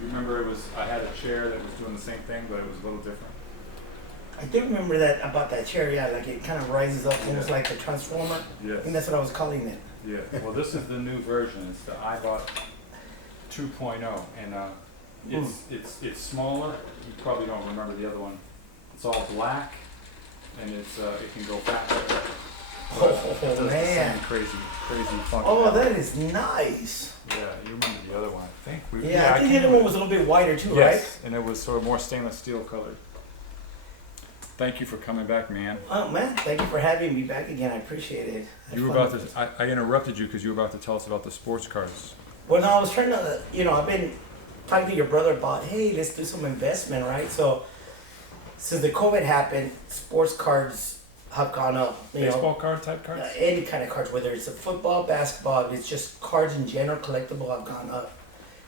You remember I had a chair that was doing the same thing, but it was a little different. I do remember that about that chair. Yeah, like it kind of rises up, almost like a transformer. I Yes. think that's what I was calling it. Yeah. Well, this is the new version. It's the iBot 2.0, and it's smaller. You probably don't remember the other one. It's all black, and it can go faster. Oh, It does the man. same crazy functionality. Oh, that is nice. Yeah, you remember the other one? I think we. Yeah, I think the other one was a little bit wider too, right? Yes, and it was sort of more stainless steel colored. Thank you for coming back, man. Oh man, thank you for having me back again. I appreciate it. You were about to. I interrupted you because you were about to tell us about the sports cars. Well, no, I was trying to, I've been talking to your brother about, hey, let's do some investment, right? So, since the COVID happened, sports cards have gone up. Baseball card type cards. Any kind of cards, whether it's a football, basketball, it's just cards in general, collectible, have gone up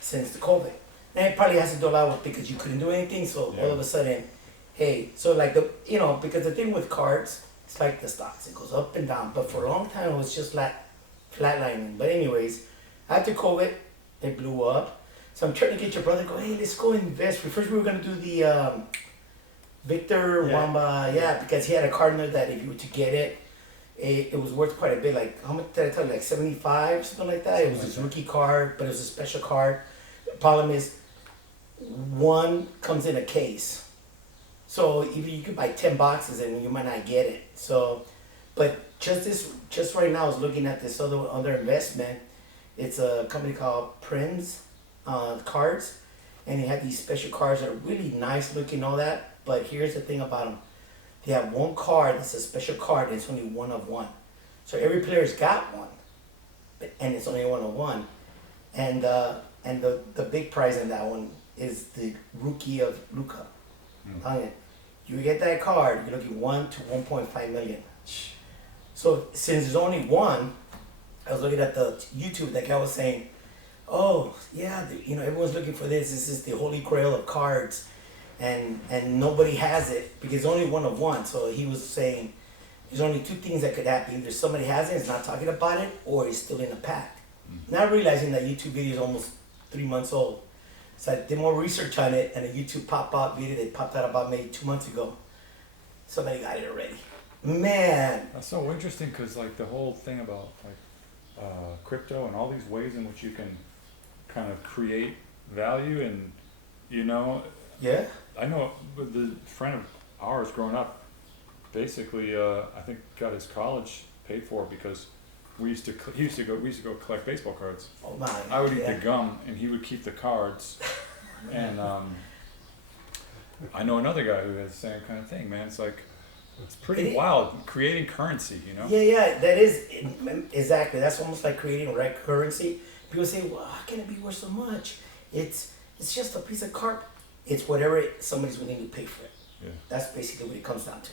since the COVID. And it probably has to do a lot with because you couldn't do anything, so all of a sudden, hey, so like because the thing with cards, it's like the stocks, it goes up and down. But for a long time, it was just flatlining. But anyways, after COVID, it blew up. So I'm trying to get your brother to go, hey, let's go invest. First, we were going to do the Victor Wamba, because he had a card in there that if you were to get it, it was worth quite a bit. Like, how much did I tell you? Like 75, something like that. It was his rookie card, but it was a special card. The problem is, one comes in a case. So if you could buy 10 boxes and you might not get it. So, but just right now I was looking at this other investment. It's a company called Prims Cards, and they have these special cards that are really nice looking, all that. But here's the thing about them: they have one card that's a special card, and it's only one of one. So every player's got one, and it's only one of one. And the big prize in that one is the rookie of Luca. You get that card, you're looking 1 to 1.5 million. So since there's only one, I was looking at the YouTube. That guy was saying, "Oh yeah, everyone's looking for this. This is the holy grail of cards, and nobody has it because it's only one of one." So he was saying, there's only two things that could happen: either somebody has it, is not talking about it, or it's still in a pack. Not realizing that YouTube video is almost 3 months old. So I did more research on it, and a YouTube pop-up video, they popped out about maybe 2 months ago. Somebody got it already. Man. That's so interesting because like the whole thing about crypto and all these ways in which you can kind of create value and, Yeah. I know with the friend of ours growing up, basically, I think got his college paid for because we used to go collect baseball cards. Oh my. I would eat the gum and he would keep the cards. And I know another guy who has the same kind of thing, man. It's like, it's pretty wild creating currency, Yeah, that is exactly. That's almost like creating currency. People say, well, how can it be worth so much? It's just a piece of card. It's whatever somebody's willing to pay for it. Yeah. That's basically what it comes down to.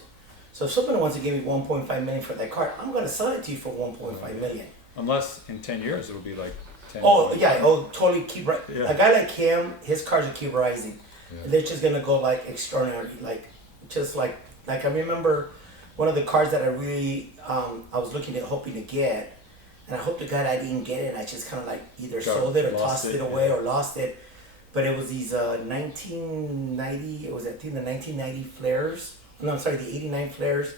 So if somebody wants to give me 1.5 million for that card, I'm gonna sell it to you for 1.5 million. Unless in 10 years it'll be like 10. Oh yeah, totally keep right. Yeah. A guy like him, his cards will keep rising. Yeah. They're just gonna go like extraordinary, like I remember one of the cards that I really I was hoping to get, and I hope to God I didn't get it. I just kind of like either sold it or tossed it away or lost it. But it was these 1990. It was I think the 1990 flares. No, I'm sorry, the 89 flares.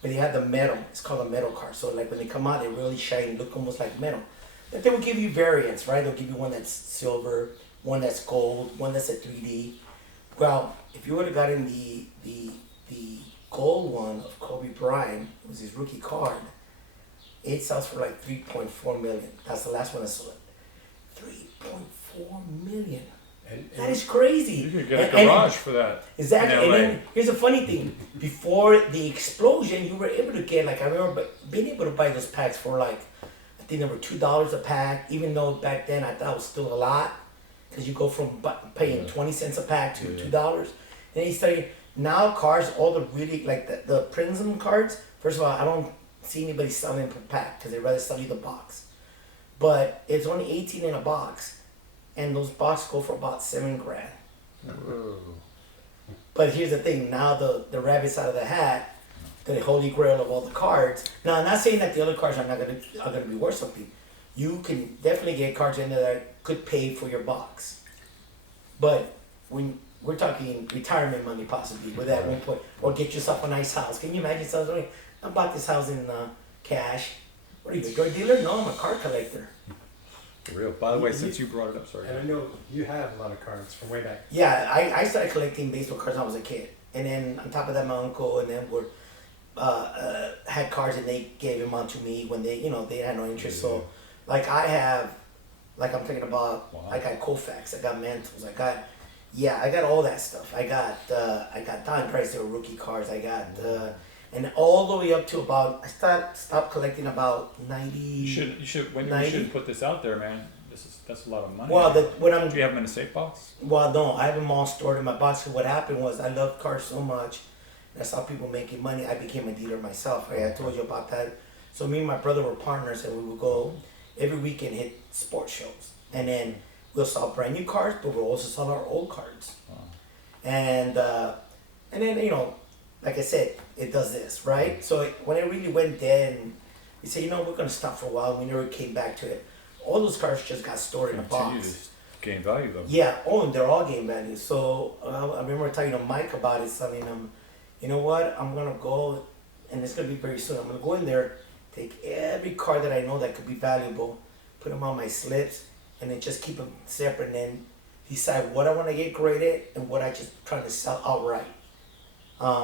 But they had the metal. It's called a metal card. So like when they come out, they really shine, look almost like metal. But they will give you variants, right? They'll give you one that's silver, one that's gold, one that's a 3D. Well, if you would have gotten the gold one of Kobe Bryant, it was his rookie card, it sells for like 3.4 million. That's the last one I sold. 3.4 million. That is crazy. You could get a garage for that. Exactly. And then here's the funny thing. Before the explosion, you were able to get, like, I remember being able to buy those packs for like, I think they were $2 a pack, even though back then I thought it was still a lot. Because you go from paying 20 cents a pack to $2. Then you started, now cars, all the really, like the Prism cards, first of all, I don't see anybody selling them per pack because they'd rather sell you the box. But it's only 18 in a box. And those boxes go for about $7,000. Whoa. But here's the thing: now the rabbit's out of the hat, the holy grail of all the cards. Now, I'm not saying that the other cards are gonna be worth something. You can definitely get cards in there that could pay for your box. But when we're talking retirement money, possibly with at one point, or get yourself a nice house. Can you imagine something? I bought this house in cash. What are you, a drug dealer? No, I'm a car collector. For real. By the way, since you brought it up, sorry. And I know you have a lot of cards from way back. Yeah, I started collecting baseball cards when I was a kid. And then on top of that, my uncle and them were had cards and they gave them on to me when they, they had no interest. So, like I have, like I'm thinking about, I got Koufax, I got Mantles, I got all that stuff. I got Don Price, they were rookie cards. I got, and all the way up to about, I stopped collecting about 90. You should, when 90? you should put this out there, man. That's a lot of money. Well, do you have them in a safe box? Well, no, I have them all stored in my box. So what happened was I loved cars so much, and I saw people making money. I became a dealer myself. Right? I told you about that. So me and my brother were partners, and we would go every weekend hit sports shows, and then we'll sell brand new cars, but we'll also sell our old cards. Wow. And then like I said, it does this, right? So when it really went dead, and we said, we're gonna stop for a while. We never came back to it. All those cars just got stored in a box. Gain value though. Yeah, and they're all gain value. So I remember telling Mike about it, telling him, you know what, I'm gonna go, and it's gonna be very soon. I'm gonna go in there, take every car that I know that could be valuable, put them on my slips, and then just keep them separate, and then decide what I want to get graded and what I just trying to sell outright.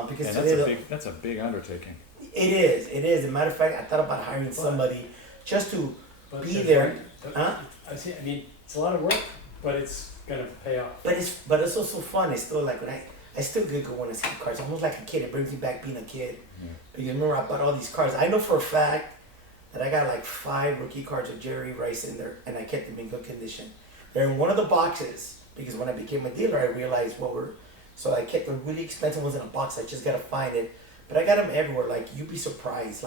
Because that's a big undertaking. It is. As a matter of fact, I thought about hiring somebody just to be there. I mean, it's a lot of work, but it's gonna pay off. But it's also fun. It's still like when I still giggle when I see cars. Almost like a kid. It brings me back being a kid. Yeah. Because remember I bought all these cars. I know for a fact that I got like 5 rookie cards of Jerry Rice in there, and I kept them in good condition. They're in one of the boxes because when I became a dealer, I realized so I kept the really expensive ones in a box. I just gotta find it. But I got them everywhere. Like you'd be surprised.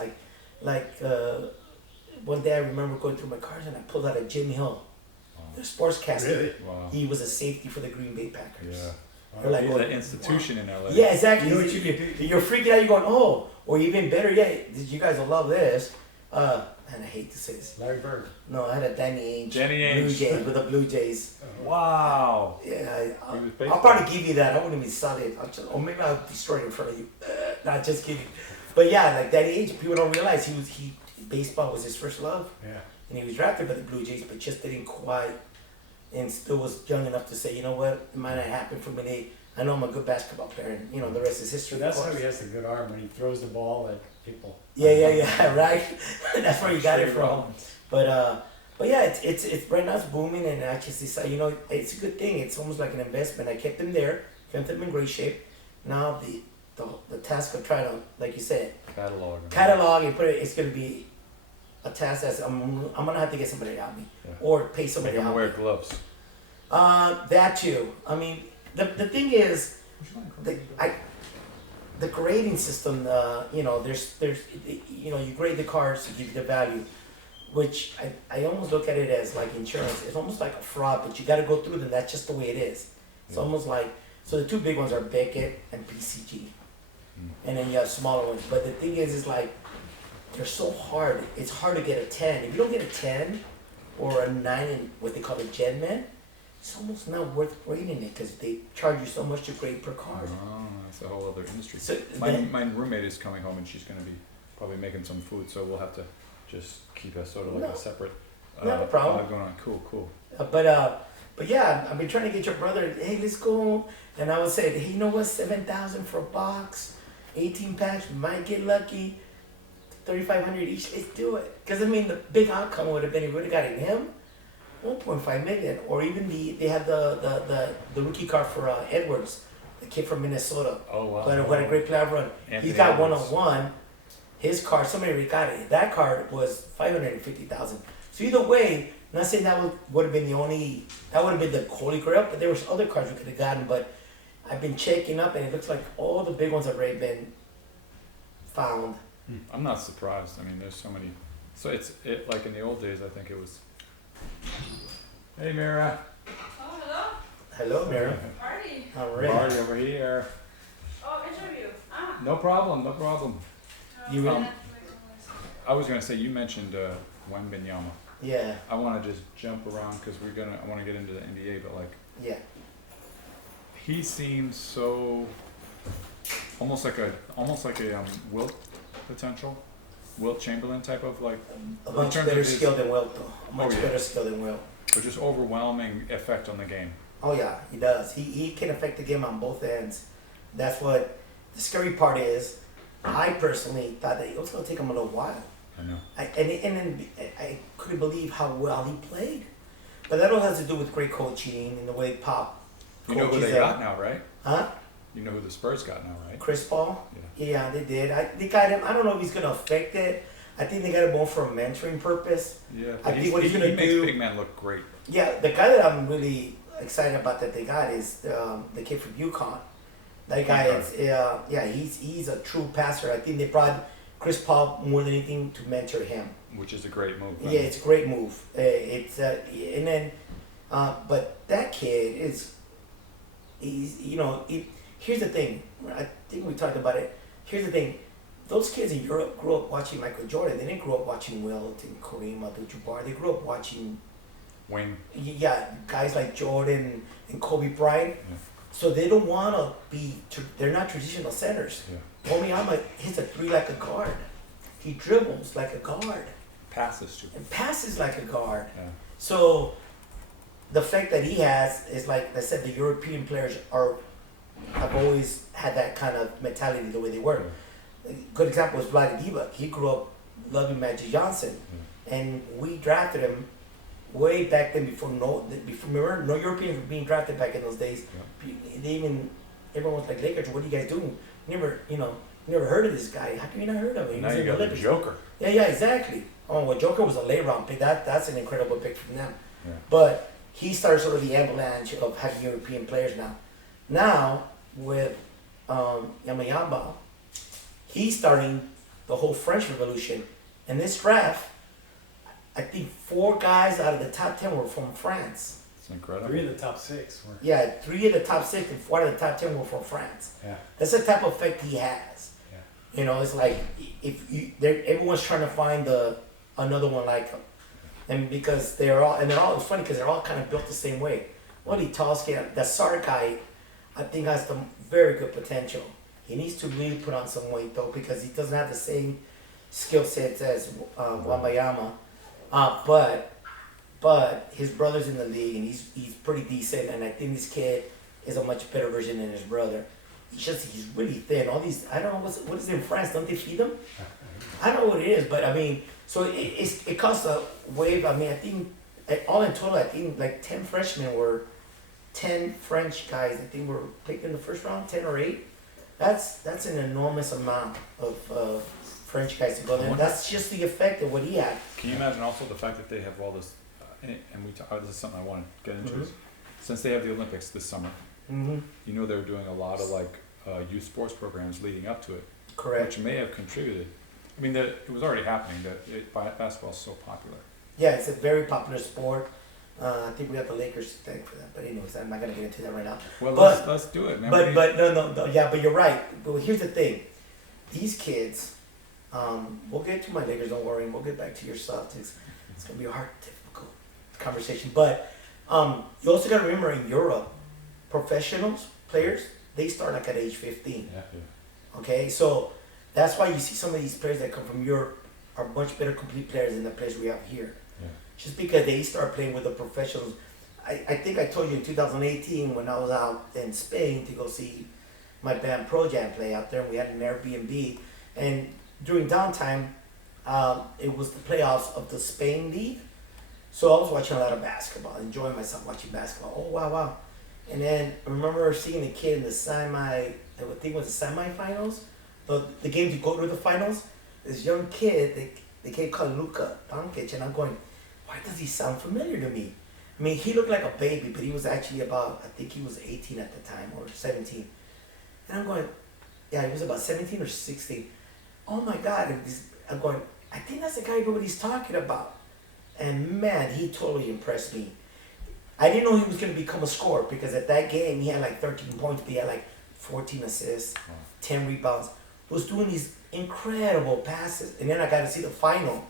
One day I remember going through my cars and I pulled out a Jim Hill, the sportscaster. Really? Wow. He was a safety for the Green Bay Packers. Yeah. They're like, he's an institution in LA. Yeah, exactly. You know what you could do? You're freaking out. You're going, oh, or even better yet, you guys will love this. And I hate to say this. Larry Bird. No, I had a Danny Ainge. Danny Blue Ainge. Jays with the Blue Jays. Wow. Yeah, I'll probably give you that. I wouldn't even sell it. Or maybe I'll destroy it in front of you. Not just kidding. But yeah, like Danny Ainge, people don't realize baseball was his first love. Yeah. And he was drafted by the Blue Jays, but just didn't quite, and still was young enough to say, you know what, it might not happen for me. I know I'm a good basketball player, and the rest is history. So that's how he has the good arm when he throws the ball like people. Yeah, right. That's where you got it from. But yeah, it's right now it's booming, and I just decided, it's a good thing. It's almost like an investment. I kept them there, kept them in great shape. Now the task of trying to, like you said, catalog and put it. It's gonna be a task that I'm gonna have to get somebody to help me, or pay somebody to help me. Wear gloves. That too. I mean, the thing is, the grading system. There's you grade the cars to give you the value, which I almost look at it as like insurance. It's almost like a fraud, but you got to go through them. That's just the way it is. It's almost like, so the 2 big ones are Beckett and PCG, and then you have smaller ones. But the thing is like, they're so hard. It's hard to get a 10. If you don't get a 10 or a 9 in what they call a Gen Man, it's almost not worth grading it because they charge you so much to grade per card. Oh, that's a whole other industry. So my roommate is coming home and she's going to be probably making some food, so we'll have to just keep a sort of like a separate not a problem. going on. Cool. But yeah, I've been trying to get your brother. Hey, let's go. And I would say, hey, you know what? 7,000 for a box, 18 packs. We might get lucky. 3,500 each. Let's do it. Because I mean, the big outcome would have been if we would have gotten him 1.5 million, or even they had the rookie card for Edwards, the kid from Minnesota. Oh wow! But what a great player run. He's got Edwards. 1-on-1. His card, somebody already got it. That card was 550,000. So either way, I'm not saying that would have been the only. That would have been the holy grail, but there was other cards we could have gotten. But I've been checking up, and it looks like all the big ones have already been found. I'm not surprised. I mean, there's so many. So it's like in the old days. I think it was. Hey, Mira. Oh, hello. Hello, Mira. Party. All right. Party over here. Oh, interview. No problem. You I was gonna say you mentioned Wembanyama. Yeah. I want to just jump around because I want to get into the NBA, but like. Yeah. he seems so almost like a Wilt potential, Wilt Chamberlain type of like. A much terms better of his- skill than Wilt, though. A much yeah. better skill than Wilt. But just overwhelming effect on the game. Oh yeah, he does. He can affect the game on both ends. That's what the scary part is. I personally thought that it was going to take him a little while. I know. I couldn't believe how well he played. But that all has to do with great coaching and the way Pop You know who coaches they them. got now, right? Huh? You know who the Spurs got now, right? Chris Paul? Yeah. Yeah, they did. They got him. I don't know if he's going to affect it. I think they got him more for a mentoring purpose. Yeah. I think what he's he gonna makes do- big men look great. Yeah, the guy that I'm really excited about that they got is the kid from UConn. That guy is he's a true passer. I think they brought Chris Paul more than anything to mentor him. Which is a great move. Right? Yeah, it's a great move. But that kid here's the thing. I think we talked about it. Here's the thing. Those kids in Europe grew up watching Michael Jordan. They didn't grow up watching Wilt and Kareem Abdul-Jabbar. They grew up watching guys like Jordan and Kobe Bryant. Yeah. So they don't want to be. They're not traditional centers. Yeah. Omiyama hits a three like a guard. He dribbles like a guard Passes too. and passes like a guard. Yeah. So the fact that he has is like I said, the European players have always had that kind of mentality the way they were. A good example was Vlade Divac. He grew up loving Magic Johnson, and we drafted him way back then before remember, no Europeans were being drafted back in those days. Everyone was like, Lakers, what are you guys doing? Never heard of this guy. How can you not heard of him? He Now was you in the got the Olympics. Joker. Yeah, exactly. Oh, well, Joker was a late round pick. That's an incredible pick from them. Yeah. But he started sort of the avalanche of having European players now. Now, with Yamayamba, he's starting the whole French Revolution. In this draft, I think 4 guys out of the top 10 were from France. It's incredible. 3 of the top 6 were. Yeah, 3 of the top 6 and 4 out of the top 10 were from France. Yeah. That's the type of effect he has. Yeah. It's like everyone's trying to find another one like him, and because it's funny because they're all kind of built the same way. Litovsky, the Sar guy, I think has some very good potential. He needs to really put on some weight though because he doesn't have the same skill sets as Wambayama, but his brother's in the league and he's pretty decent, and I think this kid is a much better version than his brother. He's really thin. All these, I don't know what is it in France? Don't they feed them? I don't know what it is, but I mean, so it costs a wave. I mean, I think all in total, I think like 10 freshmen were 10 French guys. I think were picked in the first round, 10 or 8. That's an enormous amount of French guys to go there. That's just the effect of what he had. Can you imagine also the fact that they have all this, this is something I want to get into, is since they have the Olympics this summer, they're doing a lot of youth sports programs leading up to it. Correct. Which may have contributed. I mean, it was already happening that basketball is so popular. Yeah, it's a very popular sport. I think we have the Lakers to thank for that. But anyways, I'm not gonna get into that right now. Well, let's do it, man. But no. Yeah, but you're right. But here's the thing: these kids. We'll get to my Lakers. Don't worry. We'll get back to your Celtics. It's gonna be a hard, difficult conversation. But you also gotta remember in Europe, professionals, players, they start like at age 15. Yeah. Okay, so that's why you see some of these players that come from Europe are much better complete players than the players we have here. Yeah. Just because they start playing with the professionals. I think I told you in 2018 when I was out in Spain to go see my band Pro Jam play out there, and we had an Airbnb. And during downtime, it was the playoffs of the Spain League. So I was watching a lot of basketball, enjoying myself watching basketball. Oh, wow. And then I remember seeing a kid in the I think it was the semifinals, the game to go to the finals. This young kid, the kid called Luka Doncic, and I'm going, why does he sound familiar to me? I mean, he looked like a baby, but he was actually I think he was 18 at the time, or 17. And I'm going, yeah, he was about 17 or 16. Oh my God, I'm going, I think that's the guy nobody's talking about. And man, he totally impressed me. I didn't know he was going to become a scorer because at that game he had like 13 points, but he had like 14 assists, 10 rebounds. He was doing these incredible passes. And then I got to see the final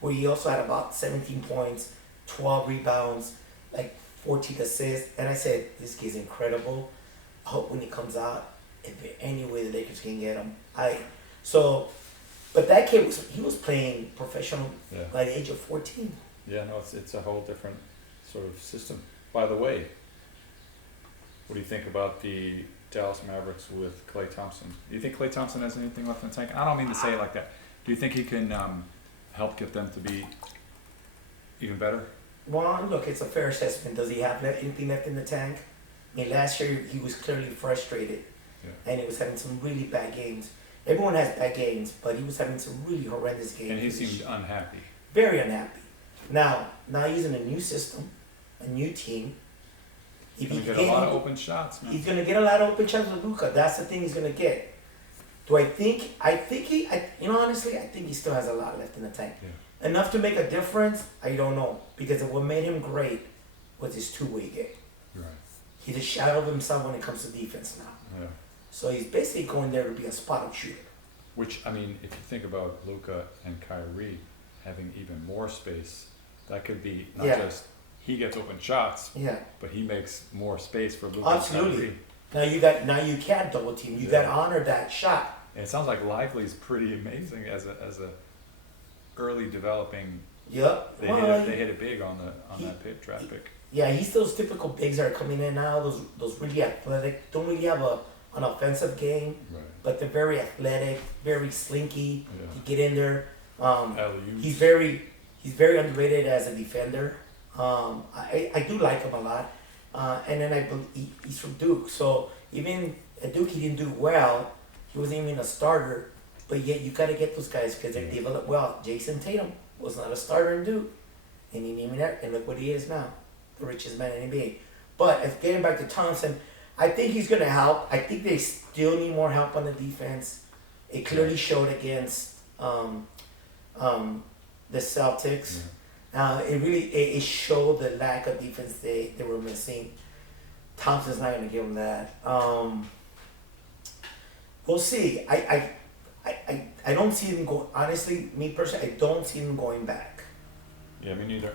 where he also had about 17 points, 12 rebounds, like 14 assists. And I said, this kid's incredible. I hope when he comes out, if there any way the Lakers can get him. But that kid he was playing professional Yeah. by the age of 14. Yeah, no, it's a whole different sort of system. By the way, what do you think about the Dallas Mavericks with Klay Thompson? Do you think Klay Thompson has anything left in the tank? I don't mean to say it like that. Do you think he can help get them to be even better? Well, look, it's a fair assessment. Does he have anything left in the tank? I mean, last year he was clearly frustrated, and he was having some really bad games. Everyone has bad games, but he was having some really horrendous games. And he seemed unhappy. Very unhappy. Now he's in a new system, a new team. He's gonna get a lot of open shots, man. He's gonna get a lot of open shots with Luka. That's the thing he's gonna get. Do I think? Honestly, I think he still has a lot left in the tank. Yeah. Enough to make a difference? I don't know, because what made him great was his two-way game. Right. He's a shadow of himself when it comes to defense now. Yeah. So he's basically going there to be a spot-up shooter. Which, I mean, if you think about Luka and Kyrie having even more space, that could be not Yeah. just he gets open shots, Yeah, but he makes more space for Luka absolutely. and Kyrie. Now you can't double team. You Yeah. got to honor that shot. And it sounds like Lively's pretty amazing as a early developing. Yep. They hit it big on that draft pick. Yeah, he's those typical bigs that are coming in now. Those really athletic. Don't really have an offensive game, Right. but they're very athletic, very slinky. Yeah. You get in there. Alley-oops. He's very underrated as a defender. I do like him a lot. And then he's from Duke, so even at Duke he didn't do well. He wasn't even a starter, but yet you got to get those guys because they develop well. Jason Tatum was not a starter in Duke, and he named that, and look what he is now, the richest man in the NBA. But getting back to Thompson, I think he's going to help. I think they still need more help on the defense. It clearly showed against the Celtics. It showed the lack of defense they were missing. Thompson's not going to give them that. We'll see. I don't see him go. Honestly, me personally, I don't see him going back. Yeah, me neither.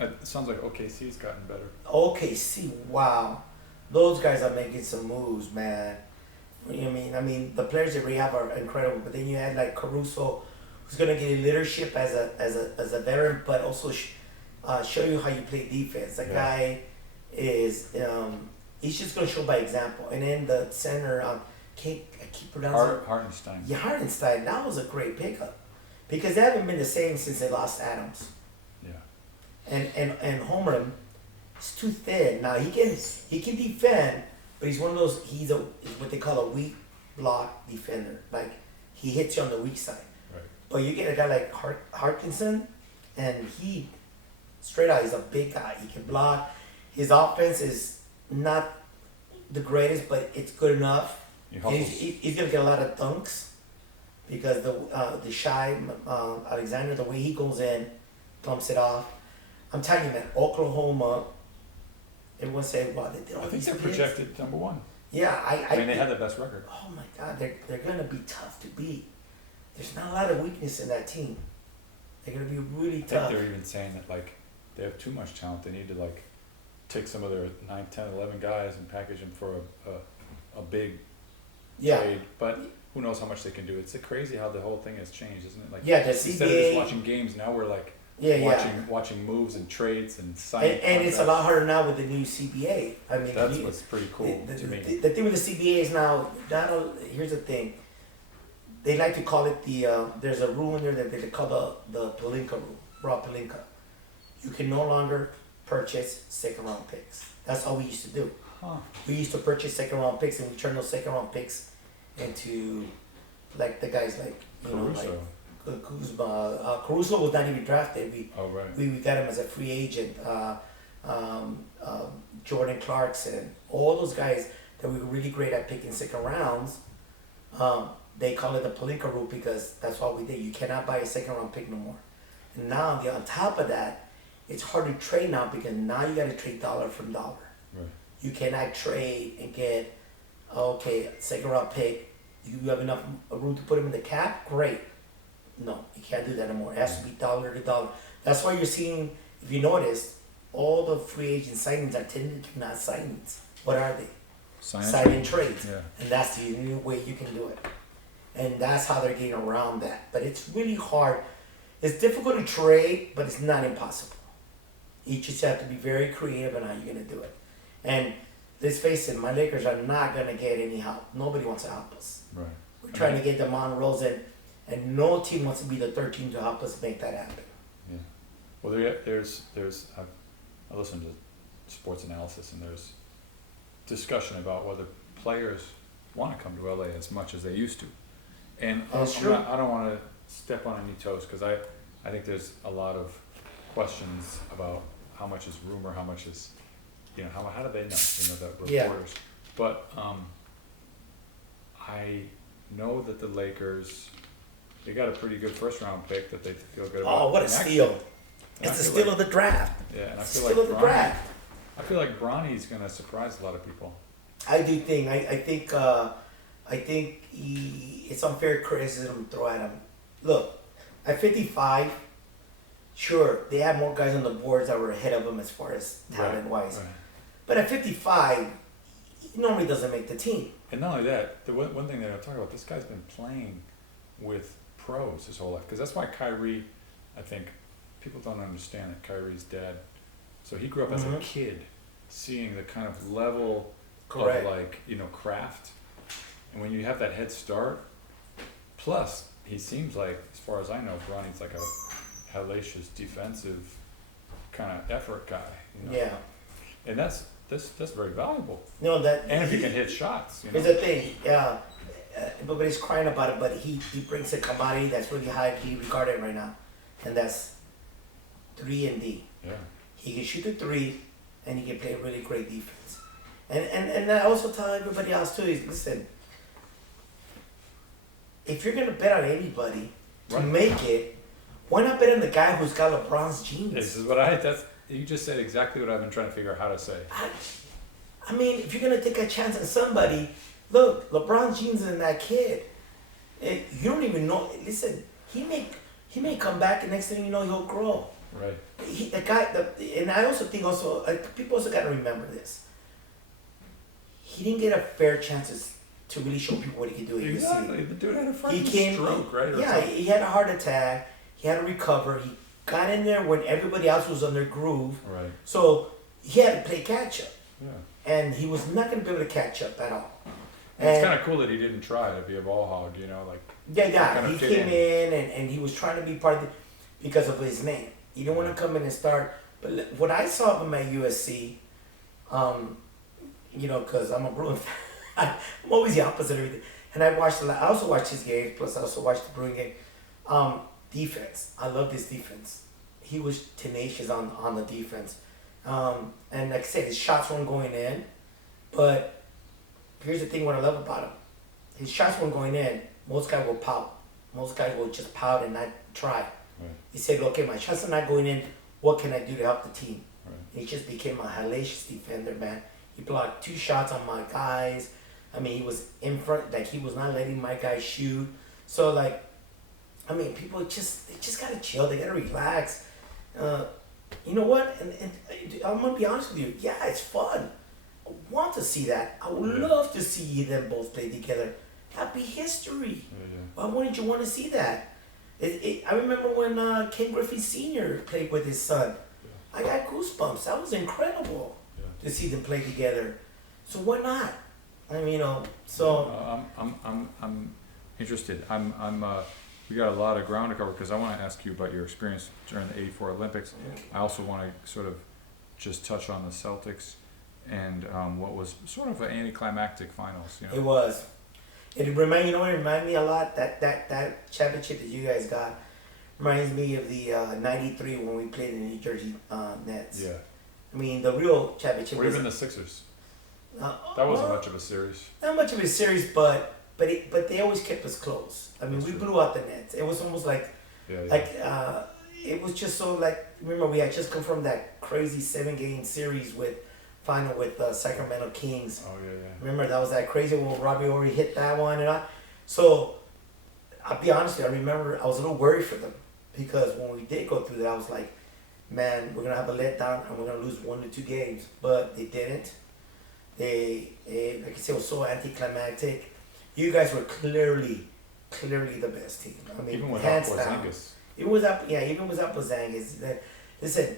It sounds like OKC's gotten better. OKC, wow, those guys are making some moves, man. You know what I mean? I mean, the players that we have are incredible, but then you had like Caruso, who's gonna get leadership as a veteran, but also show you how you play defense. That guy is he's just gonna show by example. And then the center, I keep pronouncing Hartenstein. Yeah, Hartenstein. That was a great pickup because they haven't been the same since they lost Adams. Yeah. And Holmgren is too thin. Now he can defend, but he's one of those. He's what they call a weak block defender. Like he hits you on the weak side. Right. But you get a guy like Harkinson, and he straight out he's a big guy. He can block. His offense is not the greatest, but it's good enough. He's gonna get a lot of dunks because the shy Alexander, the way he goes in, dumps it off. I'm telling you, man, Oklahoma. Everyone say, "Wow, they did all I think these they're kids." projected number one. Yeah, I mean, they had the best record. Oh my God, they're gonna be tough to beat. There's not a lot of weakness in that team. They're gonna be really I think tough. they're even saying that like they have too much talent. They need to like take some of their 9, 10, 11 guys and package them for a big Yeah. trade. But who knows how much they can do? It's crazy how the whole thing has changed, isn't it? Like Yeah, the instead of CBA. just watching games, now we're like Yeah. watching moves and trades and signing. And it's a contracts. lot harder now with the new CBA. I mean, That's what's pretty cool to me. The thing with the CBA is now, here's the thing. They like to call it there's a rule in there that they call the Pelinka rule, Rob Pelinka. You can no longer purchase second round picks. That's all we used to do. Huh. We used to purchase second round picks and we turn those second round picks into like the guys like, Caruso. like Kuzma. Caruso was not even drafted. Oh right. We got him as a free agent. Jordan Clarkson, all those guys that we were really great at picking second rounds. They call it the Pelinka rule because that's what we did. You cannot buy a second round pick no more. And now on top of that, it's hard to trade now because now you got to trade dollar from dollar. Right. You cannot trade and get second round pick. You have enough room to put him in the cap. Great. No, you can't do that anymore. It has to be dollar to dollar. That's why you're seeing, if you notice, all the free agent signings are tended to not signings. What are they? sign in trades. Yeah. And that's the only way you can do it. And that's how they're getting around that. But it's really hard. It's difficult to trade, but it's not impossible. You just have to be very creative in how you're going to do it. And let's face it, my Lakers are not going to get any help. Nobody wants to help us. Right. We're trying to get DeMar Rosen, and no team wants to be the third team to help us make that happen. Yeah. Well, there's I listen to sports analysis, and there's discussion about whether players want to come to LA as much as they used to. And That's true. I don't want to step on any toes, because I think there's a lot of questions about how much is rumor, how much is, how do they know, the Yeah. reporters. But I know that the Lakers, they got a pretty good first round pick that they feel good about. Oh, what a And actually- steal. and I It's the feel steal like- of the draft. Yeah, and I It's the feel steal of the like draft. I feel like Bronny's gonna surprise a lot of people. I do think, I think it's unfair criticism to throw at him. Look, at 55, sure, they have more guys on the boards that were ahead of him as far as talent-wise. Right. But at 55, he normally doesn't make the team. And not only that, the one thing that I'm talking about, this guy's been playing with pros his whole life. Because that's why Kyrie, I think, people don't understand that Kyrie's dad. So he grew up as a Mhm. kid, seeing the kind of level Correct. of craft. And when you have that head start, plus he seems like, as far as I know, Bronny's like a hellacious defensive kind of effort guy. Yeah. And that's very valuable. No, that. And if he can hit shots, Here's the thing, yeah. Everybody's crying about it, but he brings a commodity that's really highly regarded right now, and that's 3 and D. Yeah. He can shoot the three, and he can play really great defense. And I also tell everybody else too is, listen, if you're gonna bet on anybody to Right. make it, why not bet on the guy who's got LeBron's genes? This is what you just said exactly what I've been trying to figure out how to say. I mean, if you're gonna take a chance on somebody, look, LeBron's genes in that kid. You don't even know. Listen, he may come back, and next thing you know, he'll grow. Right. And I also think people also gotta remember this. He didn't get a fair chance to really show people what he could do. Exactly. The dude had a He fucking came, stroke, right? Or yeah, something. he had a heart attack. He had to recover. He got in there when everybody else was on their groove. Right. So he had to play catch up, Yeah. and he was not going to be able to catch up at all. And it's kind of cool that he didn't try to be a ball hog, Yeah, kinda he fit came in and he was trying to be part of it because of his name. He didn't want to come in and start. But what I saw of him at USC, because I'm a Bruin fan, I'm always the opposite of everything. And I also watched his games, plus I also watched the Bruin game. Defense. I love his defense. He was tenacious on the defense. And like I said, his shots weren't going in. But here's the thing what I love about him. His shots weren't going in. Most guys will pout. Most guys will just pout and not try. Right. He said, okay, my shots are not going in. What can I do to help the team? Right. And he just became a hellacious defender, man. He blocked 2 shots on my guys. I mean, he was in front, like he was not letting my guys shoot. So people they just gotta chill. They gotta relax. You know what? And I'm gonna be honest with you. Yeah, it's fun. I want to see that. I would love to see them both play together. That'd be history. Yeah. Why wouldn't you want to see that? I remember when Ken Griffey Sr. played with his son. I got goosebumps. That was incredible to see them play together. So why not? I mean, so. I'm interested. We got a lot of ground to cover because I want to ask you about your experience during the '84 Olympics. I also want to sort of just touch on the Celtics and what was sort of an anticlimactic finals. It was. It reminded me a lot. That championship that you guys got reminds me of the '93 when we played in the New Jersey Nets. Yeah. I mean, the real championship. Or was even the Sixers. That Wasn't much of a series. Not much of a series, but they always kept us close. I mean, That's we true. blew out the Nets. It was almost like it was just so like. Remember, we had just come from that crazy 7-game series with Sacramento Kings. Oh yeah. Remember that was that crazy when Robbie Horry hit that one and all. So I'll be honest with you, I remember I was a little worried for them because when we did go through that, I was like, man, we're gonna have a letdown and we're gonna lose 1 to 2 games, but they didn't. Like I said, it was so anticlimactic. You guys were clearly the best team. I mean, Even without hands down. Porzingis. Even without Porzingis. Listen,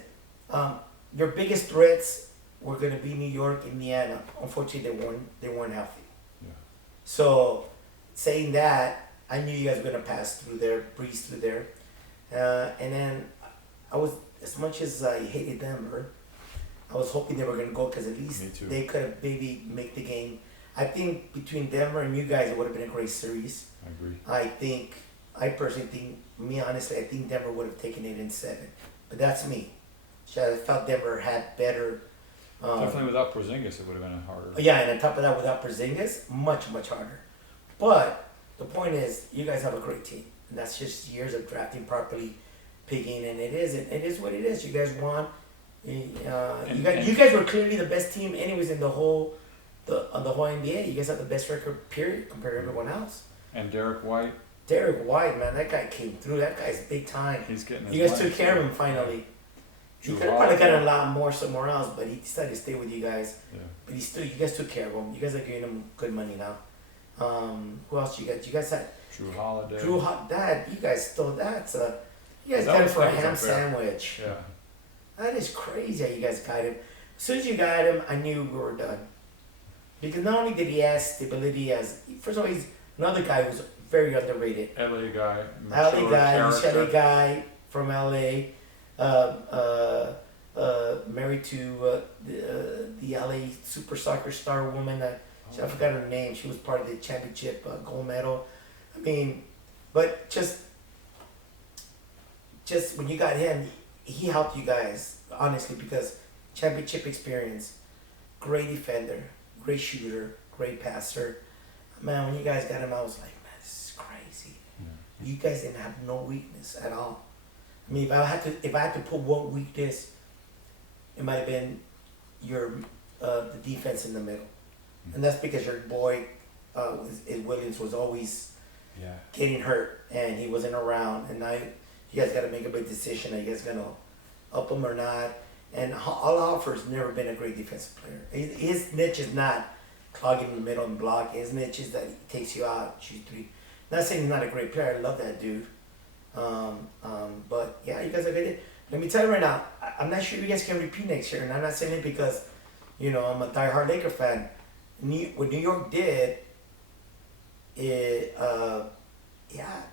your biggest threats were going to be New York, Indiana. Unfortunately, they weren't healthy. Yeah. So, saying that, I knew you guys were going to pass through there, breeze through there. And then I was, as much as I hated Denver, I was hoping they were going to go because at least Me too. they could have maybe make the game. I think between Denver and you guys, it would have been a great series. I agree. I personally think, I think Denver would have taken it in 7. But that's me. So I felt Denver had better. Definitely without Porzingis, it would have been harder. Yeah, and on top of that, without Porzingis, much harder. But the point is, you guys have a great team, and that's just years of drafting properly, picking, and it is what it is. You guys won. You guys were clearly the best team, anyways, in the whole NBA. You guys have the best record, period, compared to everyone else. And Derek White, Man, that guy came through. That guy's big time. he's getting his You guys money, took care of too. him finally. He Drew could have probably Holiday. gotten a lot more somewhere else, but he decided to stay with you guys. Yeah. But you guys took care of him. You guys are giving him good money now. Who else you got? You guys had Drew Holiday. Dad. You guys stole that. You guys That got him was- for a that was ham unfair. sandwich. Yeah. That is crazy how you guys got him. As soon as you got him, I knew we were done. Because not only did he have stability as, first of all, he's another guy who's very underrated. LA guy. LA mature guy, character. UCLA guy from LA, married to the LA super soccer star woman. I forgot her name. She was part of the championship gold medal. I mean, but just when you got him, he helped you guys honestly because championship experience, great defender, great shooter, great passer. Man, when you guys got him, I was like, man, this is crazy. Yeah. You guys didn't have no weakness at all. I mean, if I had to put one weakness, it might have been your the defense in the middle, and that's because your boy Williams was always Yeah. getting hurt and he wasn't around. And now you guys got to make a big decision. Are you guys gonna up him or not? And Hoffer's never been a great defensive player. His niche is not clogging the middle and block. His niche is that he takes you out, shoot three. Not saying he's not a great player. I love that dude. But yeah, you guys are good. Let me tell you right now, I'm not sure if you guys can repeat next year, and I'm not saying it because, I'm a diehard Laker fan. What New York did, New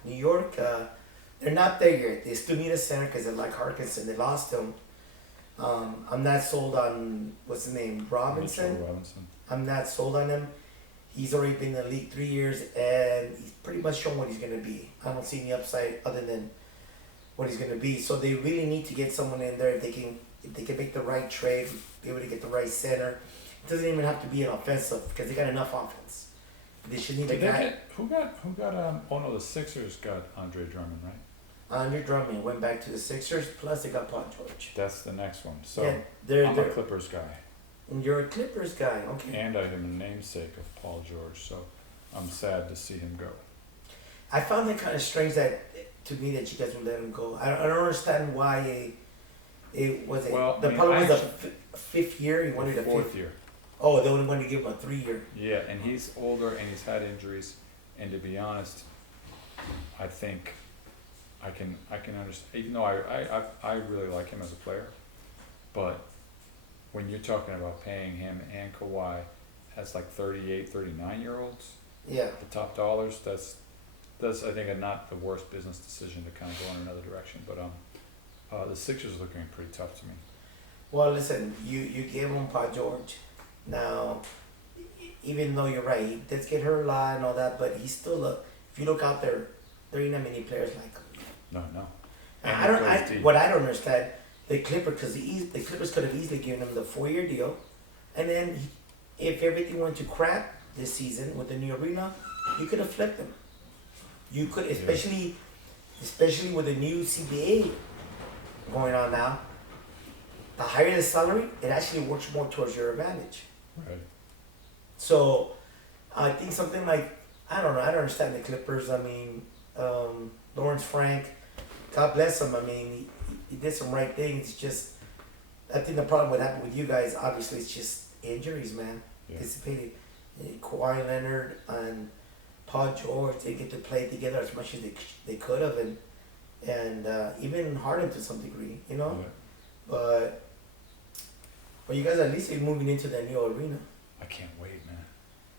York, they're not there yet. They still need a center because they like Harkinson. They lost him. I'm not sold on, what's his name, Robinson? Mitchell Robinson. I'm not sold on him. He's already been in the league 3 years, and he's pretty much shown what he's going to be. I don't see any upside other than what he's going to be. So they really need to get someone in there if they can make the right trade, be able to get the right center. It doesn't even have to be an offensive because they got enough offense. They should need a Did they guy. get, who got oh no, the Sixers got Andre Drummond, right? Andre Drummond went back to the Sixers, plus they got Paul George. That's the next one. So Yeah, I'm a Clippers guy. you're a Clippers guy, okay. And I am a namesake of Paul George, so I'm sad to see him go. I found it kind of strange that to me that you guys would let him go. I don't understand why it was. Well, The I mean, problem was I a fifth year. He wanted a Fourth fifth. year. Oh, they only wanted to give him a 3 year. Yeah, and he's older and he's had injuries, and to be honest, I think I can understand. Even though I really like him as a player, but when you're talking about paying him and Kawhi as like 38, 39-year-olds, Yeah. the top dollars, that's I think not the worst business decision to kind of go in another direction. But the Sixers are looking pretty tough to me. Well, listen, you gave him Paul George. Now, even though you're right, he does get hurt a lot and all that, but he's still if you look out there, there ain't that many players like him. No. What I don't understand, the Clippers, because the Clippers could have easily given him the 4 year deal, and then if everything went to crap this season with the new arena, you could have flipped him. You could, especially with the new CBA going on now. The higher the salary, it actually works more towards your advantage. Right. So, I think something like, I don't know, I don't understand the Clippers. I mean, Lawrence Frank, God bless him. I mean, he did some right things. Just, I think the problem what happened with you guys, obviously, it's just injuries, man. Yeah. anticipated. Kawhi Leonard and Paul George, they get to play together as much as they could have, and even Harden to some degree, you know. Yeah. But you guys at least are moving into the new arena. I can't wait, man.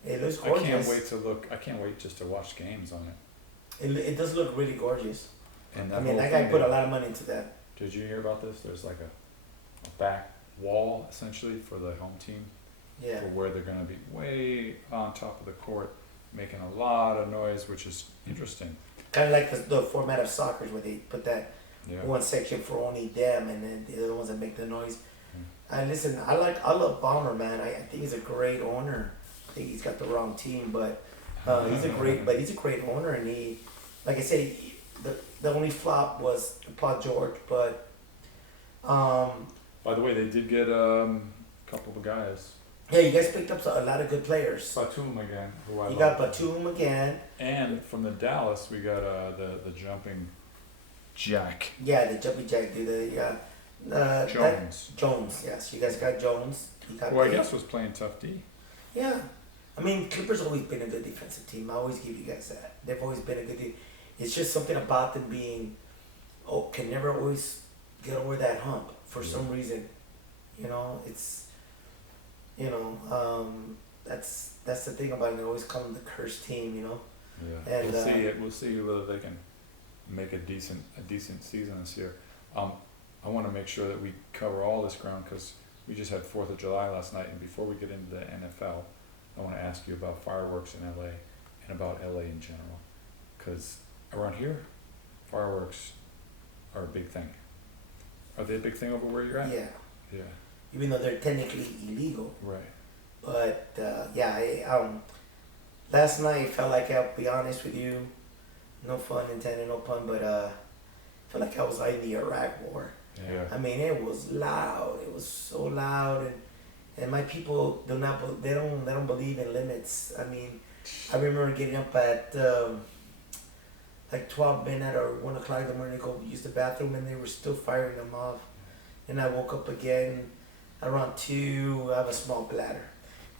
It looks I gorgeous. can't wait to look. I can't wait just to watch games on it. It does look really gorgeous. And I mean, whole that guy thing put a that- lot of money into that. Did you hear about this? There's like a back wall essentially for the home team, Yeah. for where they're going to be way on top of the court, making a lot of noise, which is interesting. Kind of like the format of soccer where they put that Yeah. one section for only them, and then the other ones that make the noise. Mm. And listen, I love Ballmer, man. I think he's a great owner. I think he's got the wrong team, but he's a great owner, and he, like I said, the only flop was Paul George, but By the way, they did get a couple of guys. yeah, you guys picked up a lot of good players. Batum again, who I You love. got Batum again. And from the Dallas, we got the jumping Jack Yeah, the jumpy jack dude. Jones, Jones, yes. You guys got Jones. You got who I Payne. guess was playing tough D. Yeah. I mean, Clippers always been a good defensive team. I always give you guys that. They've always been a good team. It's just something about them being, can never always get over that hump for some reason. You know, it's, that's the thing about it. They always call them the cursed team, you know. Yeah, And, we'll see it. We'll see whether they can make a decent season this year. I want to make sure that we cover all this ground because we just had 4th of July last night, and before we get into the NFL, I want to ask you about fireworks in LA and about LA in general, because around here, fireworks are a big thing. Are they a big thing over where you're at? Yeah. Yeah. Even though they're technically illegal. Right. But last night felt like, I'll be honest with you, no fun intended, no pun, but felt like I was in the Iraq War. Yeah. I mean, it was loud. It was so loud, and my people they don't believe in limits. I mean, I remember getting up at like 12 midnight or 1 o'clock in the morning to go use the bathroom, and they were still firing them off. And I woke up again around 2. I have a small bladder,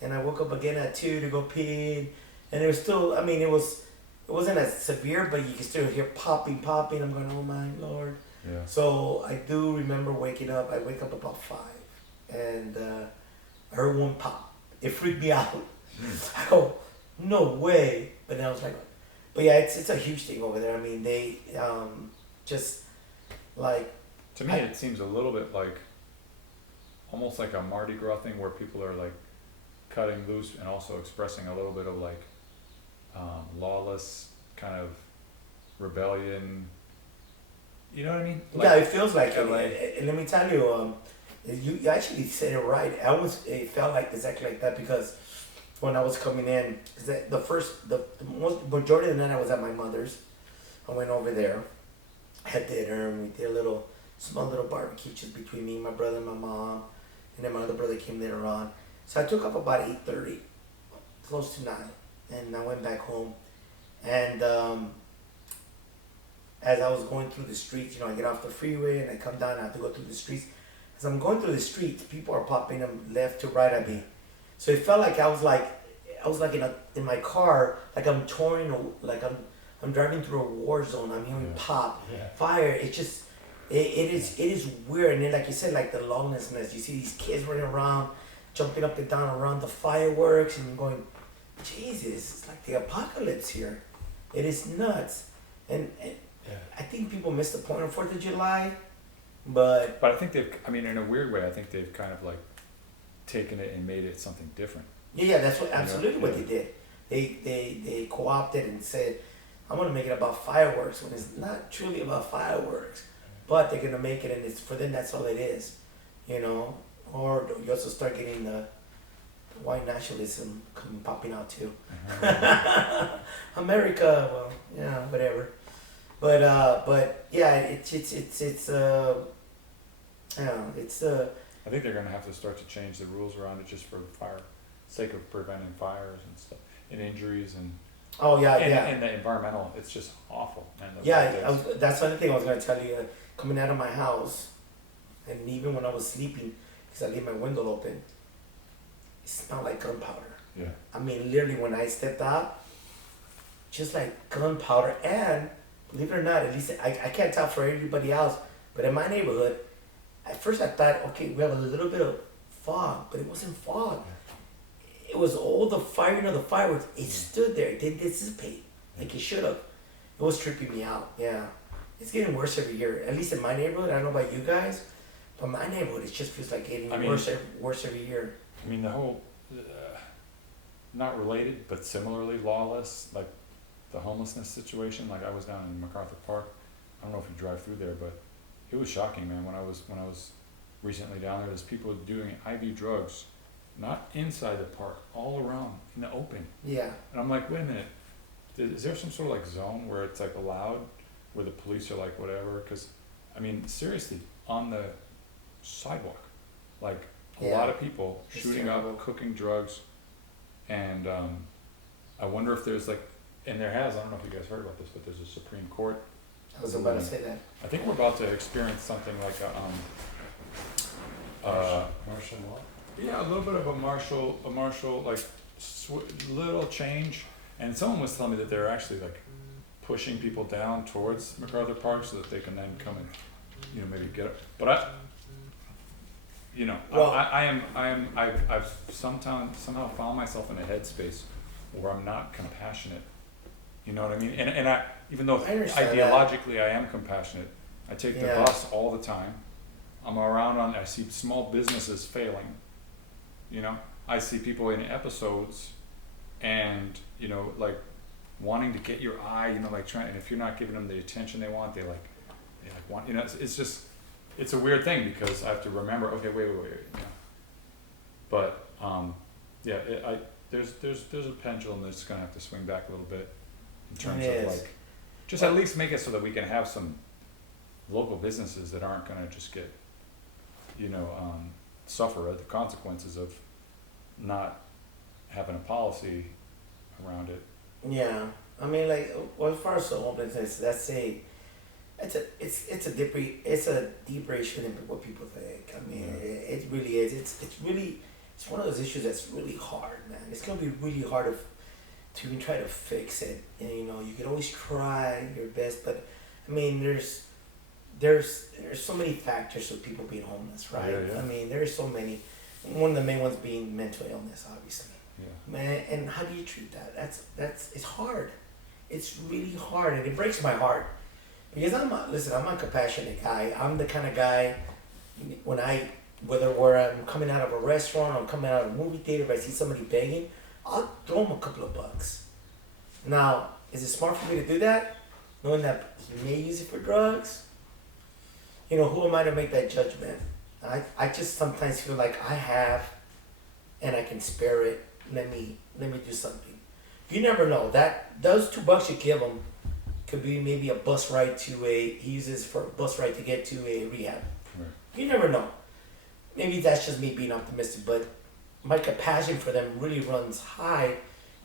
and I woke up again at 2 to go pee, and it was still. I mean, it wasn't as severe, but you can still hear popping. I'm going, oh my Lord. Yeah. So I do remember waking up. I wake up about 5, and I heard one pop. It freaked me out. I go, no way. But then I was like, but yeah, it's a huge thing over there. I mean, they just like. To me, it seems a little bit like, almost like a Mardi Gras thing where people are like cutting loose and also expressing a little bit of like lawless kind of rebellion. You know what I mean? Yeah, it feels like it. LA. And let me tell you, you actually said it right. It felt like exactly like that because when I was coming in, the majority of the night I was at my mother's. I went over there, had dinner, and we did a small little barbecue just between me, my brother, and my mom, and then my other brother came later on. So I took up about 8:30, close to 9, and I went back home, and as I was going through the streets, I get off the freeway and I come down and I have to go through the streets. As I'm going through the streets, people are popping them left to right at me. So it felt like I was like in my car, like I'm touring, like I'm driving through a war zone. I'm hearing pop, fire. It's just, it is weird. And then like you said, like the lawlessness. You see these kids running around, jumping up and down around the fireworks, and you're going, Jesus, it's like the apocalypse here. It is nuts. And I think people miss the point of 4th of July, but I think in a weird way, I think they've kind of like taken it and made it something different. yeah, that's absolutely what they did. They co-opted and said, I'm gonna make it about fireworks when it's not truly about fireworks, but they're gonna make it, and it's for them. That's all it is, Or you also start getting the white nationalism popping out too. America, well, yeah, whatever. But yeah, it's I think they're going to have to start to change the rules around it just for the sake of preventing fires and stuff, and injuries and and the environmental. It's just awful. That's the other thing I was gonna tell you. Coming out of my house, and even when I was sleeping, because I leave my window open, it smelled like gunpowder. Yeah. I mean, literally, when I stepped out, just like gunpowder. And believe it or not, at least I can't tell for everybody else, but in my neighborhood, at first I thought, okay, we have a little bit of fog, but it wasn't fog. It was all the firing of the fireworks. It stood there. It didn't dissipate like it should have. It was tripping me out. Yeah. It's getting worse every year. At least in my neighborhood. I don't know about you guys, but my neighborhood, it just feels like getting worse every year. I mean, the whole, not related, but similarly lawless, like the homelessness situation. Like I was down in MacArthur Park. I don't know if you drive through there, but it was shocking, man. When I was recently down there, there's people doing IV drugs, not inside the park, all around in the open. Yeah. And I'm like, wait a minute, is there some sort of like zone where it's like allowed, where the police are like whatever? Because, I mean, seriously, on the sidewalk, like a lot of people It's shooting terrible. up, cooking drugs, and I wonder if there's like, and there has, I don't know if you guys heard about this, but there's a Supreme Court. I was about to say that. I think we're about to experience something like a, Martial law. yeah, a little bit of a martial, like, little change. And someone was telling me that they're actually like pushing people down towards MacArthur Park so that they can then come and, you know, maybe get it. But Well- I've somehow found myself in a headspace where I'm not compassionate. You know what I mean? And I, even though I understand ideologically I am compassionate, I take the Yeah. bus all the time. I'm around I see small businesses failing. You know, I see people in episodes and, you know, like wanting to get your eye, you know, like trying, and if you're not giving them the attention they like want, you know, it's just, it's a weird thing because I have to remember, okay, wait, you know. But, yeah, there's a pendulum that's gonna have to swing back a little bit in terms It of is. like, just at least make it so that we can have some local businesses that aren't gonna just get, you know, suffer the consequences of not having a policy around it. Yeah, I mean, like, well, as far as the homelessness, it's a deeper issue than what people think. I mean, it really is. It's one of those issues that's really hard, man. It's gonna be really hard to even try to fix it. And you know, you can always try your best, but I mean, there's so many factors of people being homeless, right? Yeah. I mean, there's so many. One of the main ones being mental illness, obviously. Yeah. Man, and how do you treat that? It's hard. It's really hard, and it breaks my heart because I'm a compassionate guy. I'm the kind of guy whether I'm coming out of a restaurant or I'm coming out of a movie theater, if I see somebody begging, I'll throw them a couple of bucks. Now, is it smart for me to do that, knowing that he may use it for drugs? You know, who am I to make that judgment? I just sometimes feel like I have, and I can spare it. Let me do something. You never know. Those $2 you give him could be maybe a bus ride he uses for a bus ride to get to a rehab. Right. You never know. Maybe that's just me being optimistic, but my compassion for them really runs high,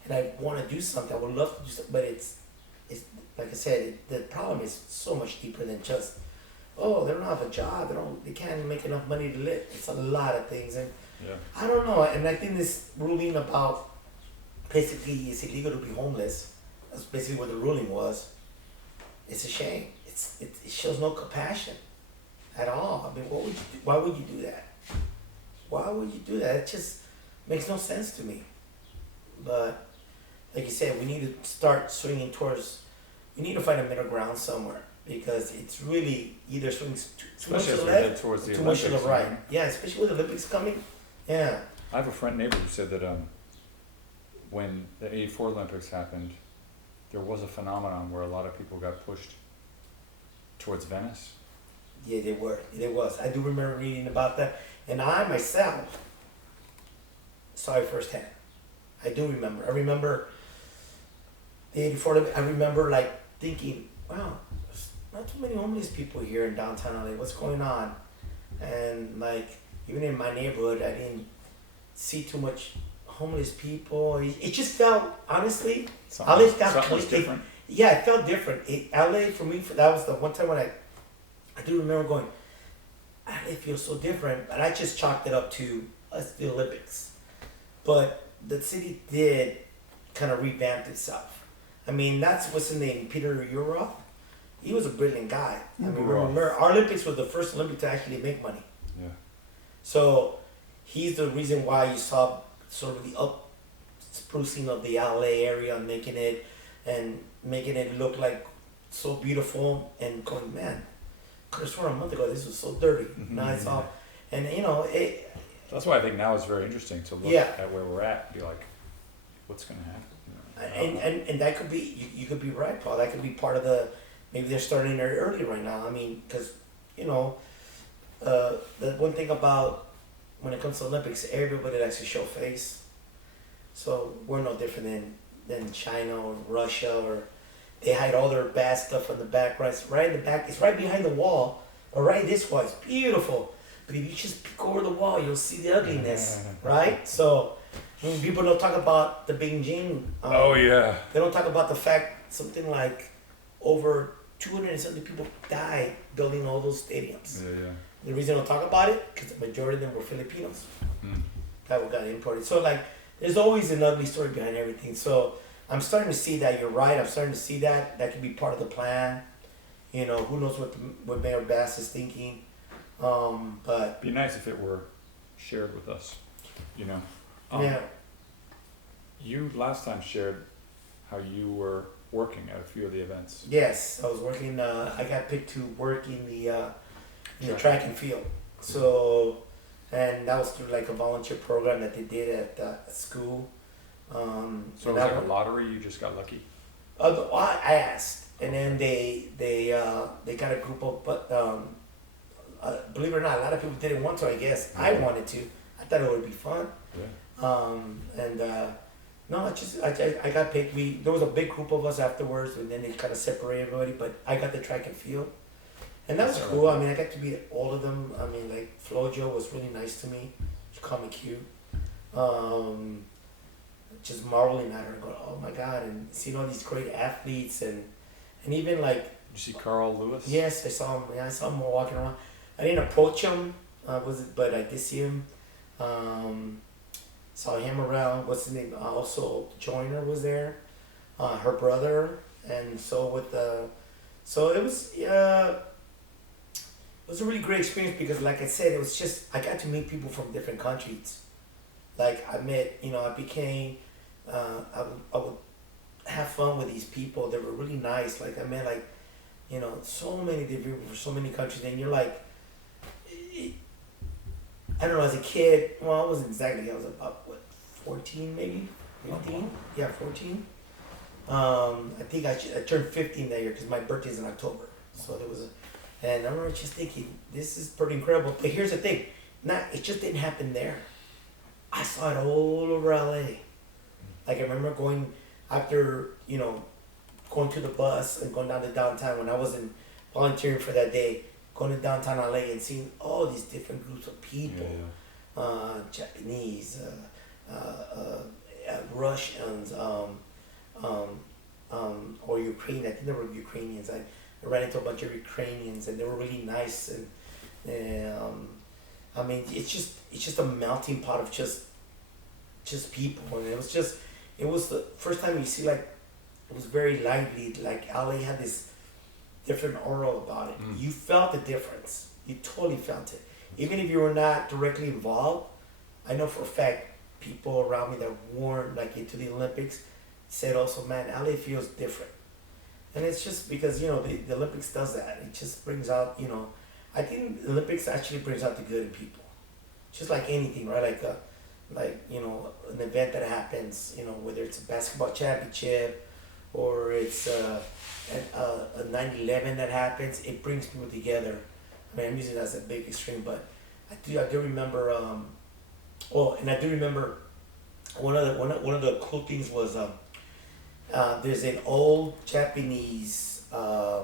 and I want to do something. I would love to do something, but it's like I said, the problem is so much deeper than just, oh, they don't have a job, they can't make enough money to live. It's a lot of things, and Yeah. I don't know. And I think this ruling about basically it's illegal to be homeless, that's basically what the ruling was. It's a shame. It shows no compassion at all. I mean, why would you do that? Why would you do that? It just makes no sense to me. But like you said, we need to start swinging towards. We need to find a middle ground somewhere because it's really either swings too much Especially to as the we left, head towards the too much to the Olympics, right. man. Yeah, especially with the Olympics coming. Yeah. I have a friend neighbor who said that when the '84 Olympics happened, there was a phenomenon where a lot of people got pushed towards Venice. Yeah, they were. It was. I do remember reading about that, and I myself saw it firsthand. I do remember. I remember the '84 Olympics. I remember like thinking, "Wow, there's not too many homeless people here in downtown LA. What's going on?" And like even in my neighborhood, I didn't see too much homeless people. It just felt honestly. Something was clean. different. Yeah, it felt different. LA for me, that was the one time when I do remember going, LA feels so different, but I just chalked it up to the Olympics. but the city did kind of revamp itself. I mean, that's what's his name, Peter Uroth. He was a brilliant guy. I mean, Uroth. remember, our Olympics was the first Olympic to actually make money. Yeah. So he's the reason why you saw sort of the up sprucing of the LA area, and making it look like so beautiful, and going, man, could have sworn a month ago this was so dirty. Now it's all, and you know, That's why I think now it's very interesting to look Yeah. at where we're at and be like, what's going to happen? and that could be, you could be right, Paul. That could be part of the, maybe they're starting very early right now. I mean, because, you know, the one thing about when it comes to Olympics, everybody likes to show face. So we're no different than China or Russia, or they hide all their bad stuff in the back, right in the back. It's right behind the wall, or right this way. It's beautiful. But if you just peek over the wall, you'll see the ugliness, right? So when people don't talk about the Beijing, Oh, yeah. they don't talk about the fact something like over 270 people died building all those stadiums. Yeah, yeah. The reason I don't talk about it, because the majority of them were Filipinos Mm. that got imported. So like, there's always an ugly story behind everything. So I'm starting to see that. You're right. I'm starting to see that. That could be part of the plan. You know, who knows what Mayor Bass is thinking. But Be nice if it were shared with us, you know. yeah, You last time shared how you were working at a few of the events. yes, I was working. I got picked to work in the track and field. So, and that was through like a volunteer program that they did at school. So it and was that like a lottery, you just got lucky? I asked, and then they got a group of, but believe it or not, a lot of people didn't want to. I guess I wanted to. I thought it would be fun. Yeah. No, I got picked. There was a big group of us afterwards, and then they kind of separated everybody. But I got the track and field, and that was cool. I mean, I got to meet all of them. I mean, like Flojo was really nice to me. She called me cute. Just marveling at her, going, oh my God, and seeing all these great athletes, and even like, Did you see Carl Lewis? yes, I saw him. Yeah, I saw him walking around. I didn't approach him, but I did see him. Saw him around. What's his name? Also, Joyner was there. Her brother, and so it was. It was a really great experience because, like I said, it was just I got to meet people from different countries. Like I met, I became. I would have fun with these people. They were really nice. Like I met so many different people from so many countries, and you're like, I don't know, as a kid, well, I wasn't exactly, I was about, 14 maybe? 15? Yeah, 14. I think I turned 15 that year because my birthday's in October. So there was and I remember just thinking, this is pretty incredible. But here's the thing, it just didn't happen there. I saw it all over LA. Like I remember going after, going to the bus and going down to downtown when I wasn't volunteering for that day, going to downtown LA and seeing all these different groups of people, Japanese, Russians, or Ukraine. I think they were Ukrainians. I ran into a bunch of Ukrainians, and they were really nice. And I mean, it's just a melting pot of just people, and it was the first time you see, like, it was very lively. Like LA had this different aura about it. You felt the difference. You totally felt it. Even if you were not directly involved, I know for a fact people around me that weren't like into the Olympics said also, man, LA feels different. And it's just because, the Olympics does that. It just brings out, I think the Olympics actually brings out the good in people. Just like anything, right? Like an event that happens, whether it's a basketball championship or it's a 9/11 that happens, it brings people together. I mean, I'm using that as a big extreme, but I do remember. And I do remember one of the cool things was there's an old Japanese. I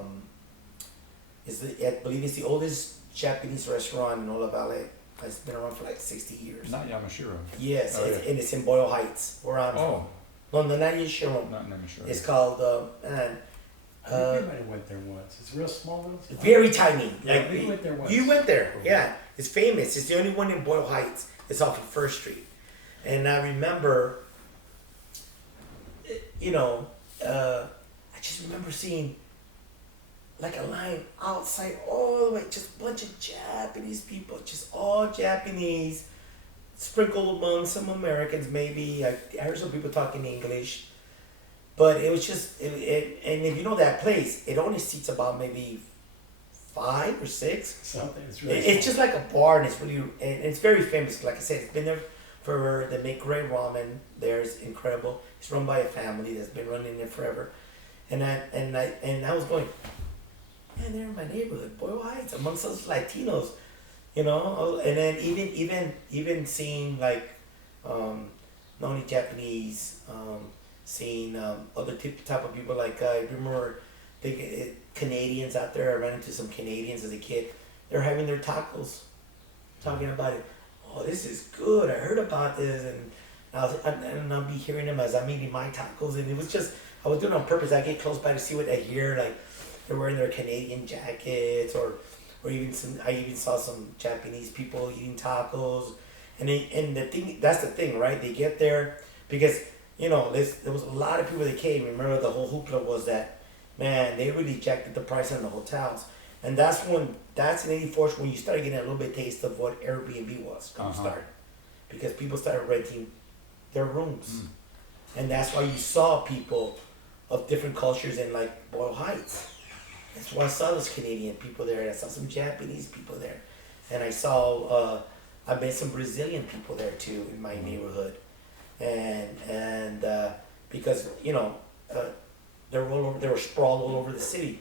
believe it's the oldest Japanese restaurant in all of LA. It's been around for like 60 years. Not Yamashiro. Yes, Oh, yeah. and it's in Boyle Heights, where I'm from. No, not Yamashiro. Not Yamashiro. It's called I think we might have went there once. It's real small. very tiny. Yeah, Like we went there once. You went there, yeah. It's famous. It's the only one in Boyle Heights. It's off of First Street, and I remember, you know, I just remember seeing like a line outside all the way, just a bunch of Japanese people, just all Japanese, sprinkled among some Americans maybe. I heard some people talking English, but it was just, and if you know that place, it only seats about maybe 5 or 6. Something, it's really It's just like a bar, and it's really, and it's very famous. Like I said, it's been there forever. They make great ramen there. It's incredible. It's run by a family that's been running it forever. And I was going, man, they're in my neighborhood, Boyle Heights, amongst us Latinos, you know. And then even seeing like not only Japanese, seeing other type of people. Like I remember Canadians out there. I ran into some Canadians as a kid. They're having their tacos, talking about it. Oh, this is good. I heard about this, and I'll be hearing them as I'm eating my tacos, and it was just, I was doing it on purpose. I get close by to see what I hear. Like they're wearing their Canadian jackets, or even I even saw some Japanese people eating tacos, and that's the thing, right? They get there because there was a lot of people that came. Remember, the whole hoopla was that, man, they really jacked the price on the hotels. And that's in 84 when you started getting a little bit taste of what Airbnb was when you started. Because people started renting their rooms. And that's why you saw people of different cultures in like Boyle Heights. That's why I saw those Canadian people there, and I saw some Japanese people there. And I met some Brazilian people there too in my neighborhood. And because, they were sprawled all over the city.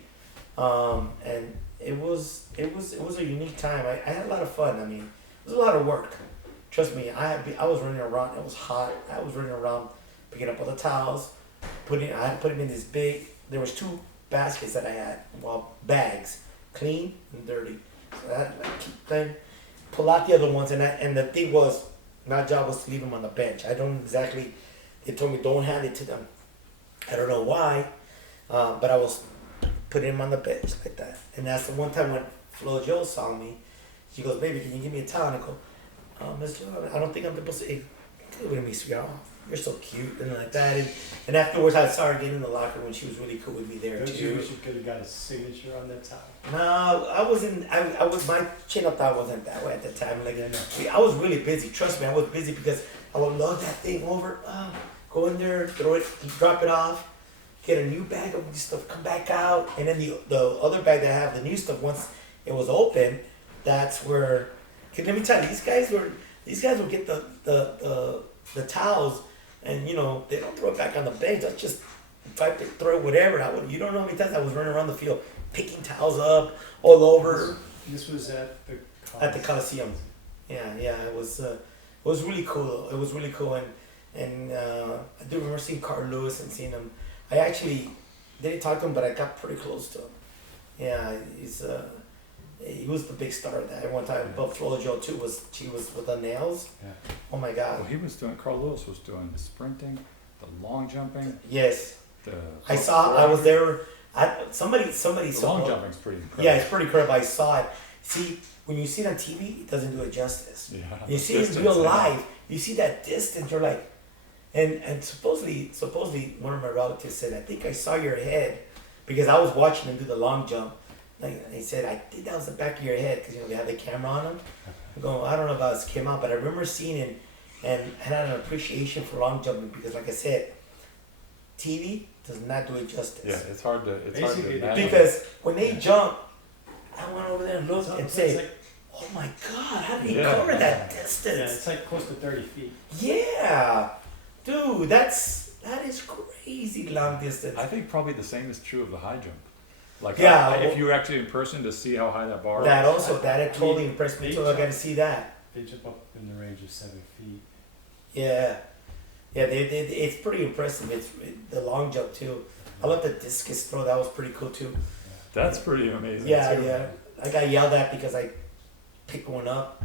And it was a unique time. I had a lot of fun. I mean, it was a lot of work. Trust me, I was running around. It was hot. I was running around picking up all the towels. I had to put them in this big. There was 2 baskets that I had. Well, bags, clean and dirty. So I had to then pull out the other ones. And the thing was, my job was to leave them on the bench. I don't exactly. They told me don't hand it to them. I don't know why, but I was putting him on the bench like that. And that's the one time when Flo Jo saw me. She goes, baby, can you give me a towel? And I go, Miss Jo, I don't think I'm supposed to. Hey, good with me, sweetheart. You're so cute. And like that. And afterwards, I saw her get in the locker room. She was really cool with me there, Don't too. you wish you could have got a signature on that towel? No, I wasn't. I was, my chin up thought wasn't that way at the time. Like, I was really busy. Trust me, I was busy because I would lug that thing over, go in there, throw it, drop it off, get a new bag of new stuff, come back out, and then the other bag that I have, the new stuff, once it was open, that's where. Let me tell you, these guys would get the towels, and they don't throw it back on the bench. That's just if I throw whatever. You don't know how many times I was running around the field picking towels up all over. This was at the Coliseum. Yeah, it was really cool. It was really cool, and I do remember seeing Carl Lewis and seeing him. I actually didn't talk to him, but I got pretty close to him. Yeah, he was the big star of that one time. But Flo Jo too she was with the nails. Yeah. Oh my God. Well, Carl Lewis was doing the sprinting, the long jumping. Yes. I was there. Somebody The saw. long jumping's pretty incredible. Yeah, it's pretty incredible. I saw it. See, when you see it on TV, it doesn't do it justice. Yeah. You see it in real life. You see that distance. You're like, and supposedly one of my relatives said, I think I saw your head, because I was watching him do the long jump. Like, they said, I think that was the back of your head, because they have the camera on him. I'm going, I don't know if that came out, but I remember seeing it, and I had an appreciation for long jumping, because like I said, TV does not do it justice. Yeah, it's hard to Basically, imagine. Because when they jump, I went over there and looked and It's said, like, oh my God, how did he Yeah. cover that yeah, distance? it's like close to 30 feet. Yeah, dude, that is crazy long distance. I think probably the same is true of the high jump. Like, Yeah, if you were actually in person to see how high that bar That is. also, that it totally impressed me too. I got to see that. They jump up in the range of 7 feet. Yeah, it's pretty impressive. It's the long jump too. I love the discus throw. That was pretty cool too. That's pretty amazing. Yeah, too. yeah. I got yelled at because I picked one up.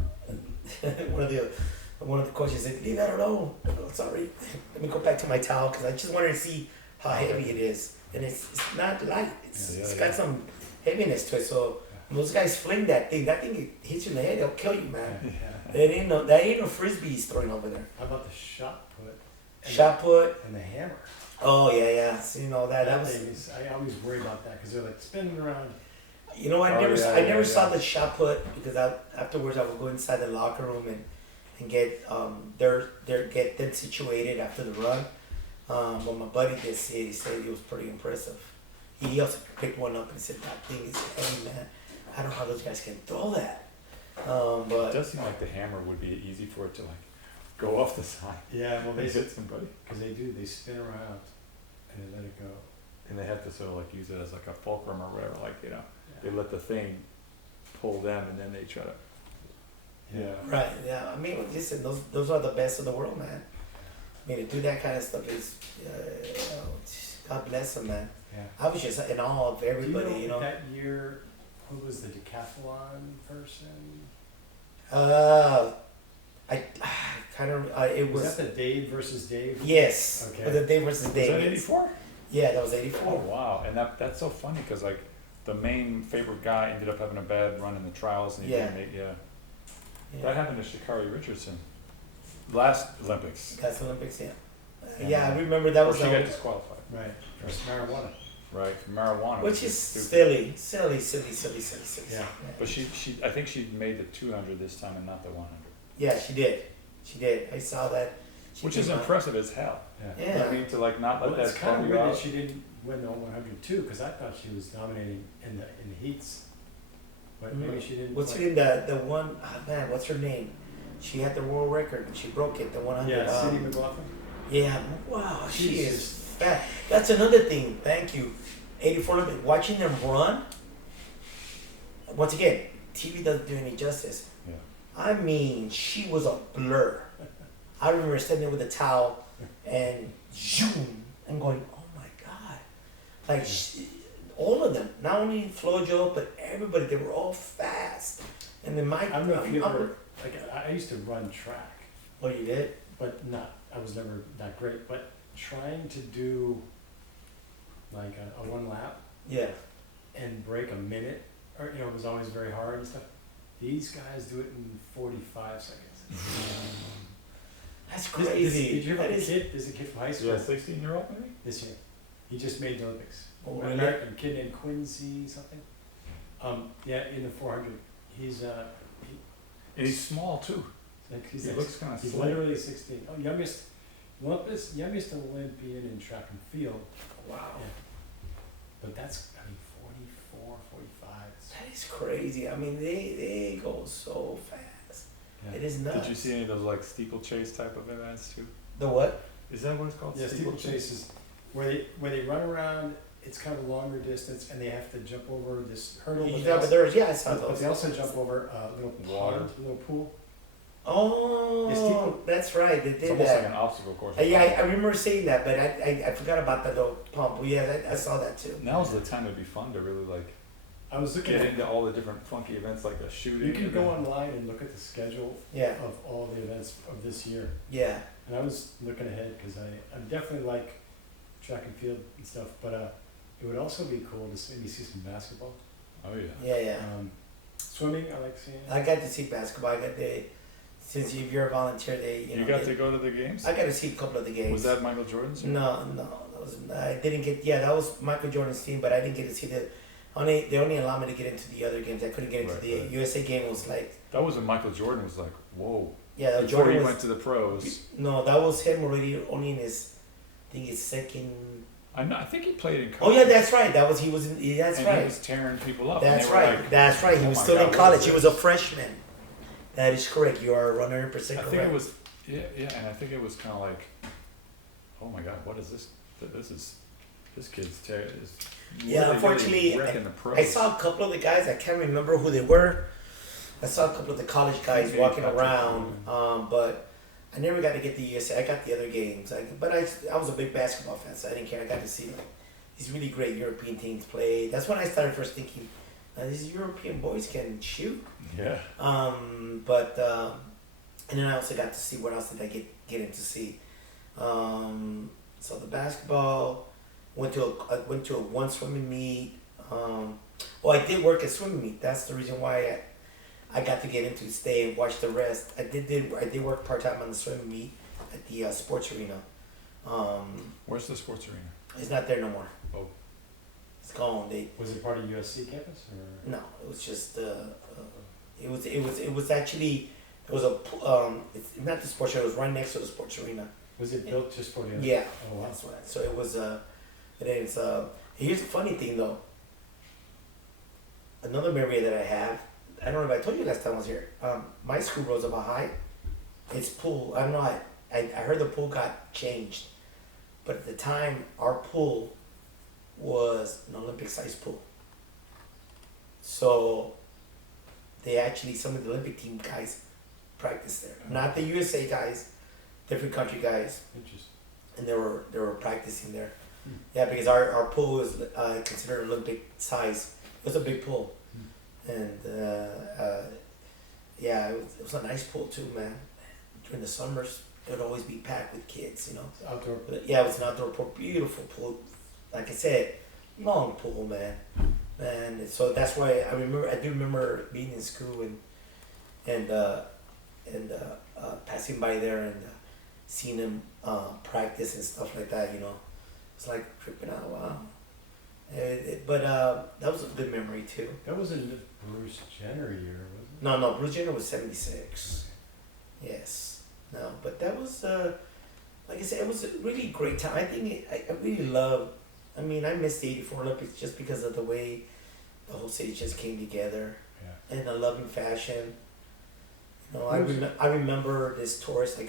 one of the coaches said, "Leave that alone." I go, sorry. Let me go back to my towel because I just wanted to see how heavy it is, and it's not light. It's got some heaviness to it. So when those guys fling that thing hits you in the head, it'll kill you, man. There ain't no frisbees throwing over there. How about the shot put? And Shot put. and the hammer. Oh yeah. See, that was. thing is, I always worry about that because they're like spinning around. You know, I Oh, never, yeah, I yeah, never saw yeah. the shot put because afterwards I would go inside the locker room and get get them situated after the run. But my buddy did see it. He said it was pretty impressive. He also picked one up and said that thing is heavy, man. I don't know how those guys can throw that. It But does seem like the hammer would be easy for it to like go off the side Yeah, well, and hit somebody. because they spin around and they let it go. And they have to sort of like use it as like a fulcrum or whatever, like, you know, Yeah. they let the thing pull them and then they try to, yeah. right, yeah. I mean, listen, those are the best of the world, man. I mean, to do that kind of stuff is, God bless them, man. Yeah. I was just in awe of everybody, Do you know, you know. that year, who was the decathlon person? I kind of, it Was was, that the Dave versus Dave? yes, Okay. with the Dave versus Was Dave. that 84? Yeah, that was Oh, 84. wow. And that's so funny because like the main favorite guy ended up having a bad run in the trials and he Yeah. didn't make, That Yeah. happened to Sha'Carri Richardson. Last Olympics. That's Olympics, yeah. And, Yeah, I remember that Or was she the got disqualified, Right, for marijuana. right? For marijuana. which is stupid. silly. Yeah. But she, I think she made the 200 this time and not the 100. Yeah, she did. I saw that. She Which came is out. impressive as hell. Yeah. Yeah. I mean, to like not let Well, it's that kind bum of you weird out. that she didn't win the 100 too, because I thought she was dominating in the heats. But maybe she didn't. What's play. her name? The one, man, what's her name? She had the world record. She broke it, the 100. Yeah, Cindy McLaughlin. Yeah, wow, she She's is just- fat. That's another thing. Thank you. 84 Olympic. Watching them run. Once again, TV doesn't do any justice. Yeah. I mean, she was a blur. I remember standing there with a towel and zoom and going, oh my god! Like all of them, not only Flojo but everybody. They were all fast. And then I don't know if you ever, like, I used to run track, Oh, you did? but I was never that great. But trying to do like a one lap Yeah. and break a minute, or it was always very hard and stuff. These guys do it in 45 seconds. That's Did crazy. you ever That have a is- kid? There's a kid from high school Yeah, 16-year-old maybe? this year. He just made the Olympics. Oh, An really? American kid named Quincy something. Yeah, in the 400. He's And he's small too. he's He looks kind of he's slick. literally 16. Oh, youngest Olympian in track and field. Wow. Yeah. But that's 44, 45. That is crazy. I mean, they go so fast. Yeah. It is nuts. Did you see any of those like steeplechase type of events too? The what? Is that what it's called? Yeah, steeplechase is where they run around. It's kind of a longer distance, and they have to jump over this hurdle. You but got they the theirs? Yeah, I saw but those. they also jump over a little Water. pond, a little pool. It's Oh, steeple- that's right. They It's did almost like that. an obstacle course. Yeah, I remember seeing that, but I forgot about that little pump. Yeah, I saw that too. Now's the time it'd be fun to really like I was looking get at. into all the different funky events like the shooting. You can and go then- online and look at the schedule Yeah, of all the events of this year. yeah. And I was looking ahead because I'm definitely like track and field and stuff, but it would also be cool to maybe see some basketball. Oh yeah. Yeah, yeah. Swimming, I like seeing. I got to see basketball. I got the since if you're a volunteer, You, know, got they- to go to the games? I got to see a couple of the games. Was that Michael Jordan's? No, that was I didn't get. Yeah, that was Michael Jordan's team, but I didn't get to see the. They only allowed me to get into the other games. I couldn't get into Right, the right. USA game. Was like That was when Michael Jordan was like, whoa. yeah, that Before Jordan he was went to the pros. no, that was him already only in his. I think his second. I think he played in college. Oh yeah, that's right. That was he was in. Yeah, that's and right. he was tearing people up. and That's they were right. like, That's right. He "Oh was my still God, in what college. is He was a this?" freshman. That is correct. You are 100% I correct. think it was, yeah, and I think it was kind of like, oh my God, what is this? This kid's Yeah, unfortunately, wrecking the pros. I saw a couple of the guys. I can't remember who they were. I saw a couple of the college guys Okay, walking Patrick around, but I never got to get the USA. I got the other games. But I was a big basketball fan, so I didn't care. I got to see these really great European teams play. That's when I started first thinking, these European boys can shoot. Yeah. And then I also got to see what else did I get in to see. So the basketball, went to a one swimming meet. I did work at swimming meet. That's the reason why I got to get into stay and watch the rest. I did work part time on the swim meet at the sports arena. Where's the sports arena? It's not there no more. Oh. It's gone. Was it part of USC campus or? No, it was just it was actually it's not the sports arena. It was right next to the sports arena. Was it built just for the? Yeah, Oh wow. that's right. So it was it's here's the funny thing though. Another memory that I have, I don't know if I told you last time I was here. My school, Roosevelt High, its pool. I don't know. I heard the pool got changed, but at the time our pool was an Olympic sized pool. So they actually, some of the Olympic team guys practiced there. Not the USA guys, different country guys, Interesting. and they were practicing there. Yeah, because our pool was considered Olympic size. It was a big pool, and yeah, it was a nice pool too, man. During the summers, it would always be packed with kids, you know. It's outdoor. But yeah, it was an outdoor pool, beautiful pool. Like I said, long pool, man. And so that's why I do remember being in school and passing by there and seeing them practice and stuff like that, you know. It's like tripping out, wow. But that was a good memory too. That wasn't the Bruce Jenner year, was it? No, Bruce Jenner was 76. Yes. No, but that was, like I said, it was a really great time. I think I really loved, I missed the 84 Olympics just because of the way the whole city just came together Yeah. in a loving fashion. You know, Who was I remember this tourist that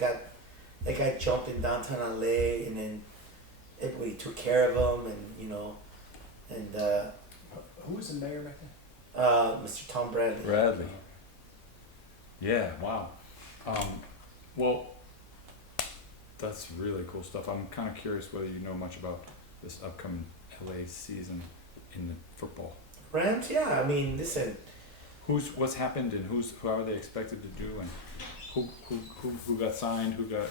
guy jumped in downtown LA, and then everybody took care of him, and you know, and Who was the mayor back then? Mr. Tom Bradley. Bradley. Yeah, wow. Well, that's really cool stuff. I'm kind of curious whether you know much about this upcoming LA season in the football. Rams, yeah. Listen. What's happened and who are they expected to do, and who got signed, who got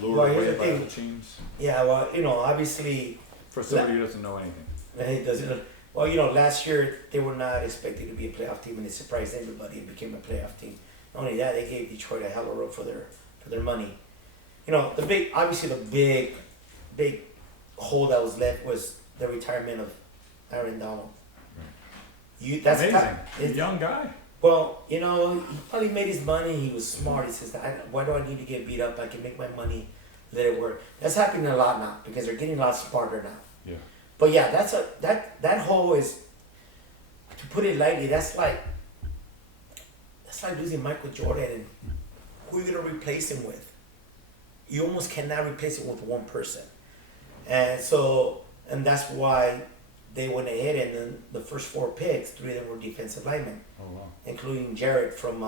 lured Well, here's away the by thing. other teams? Yeah, well, you know, obviously, For somebody who doesn't know anything. it doesn't. Well, you know, last year they were not expected to be a playoff team, and they surprised everybody and became a playoff team. Not only that, they gave Detroit a hell of a run for their money. You know, the big hole that was left was the retirement of Aaron Donald. That's Amazing. it's- Young guy. Well, you know, he probably made his money. He was smart. He says, "Why do I need to get beat up? I can make my money, let it work." That's happening a lot now because they're getting a lot smarter now. Yeah. But yeah, that hole is, to put it lightly, that's like losing Michael Jordan, and who are you gonna replace him with? You almost cannot replace it with one person, and that's why they went ahead, and then the first 4 picks, 3 of them were defensive linemen, Oh wow. including Jarrett from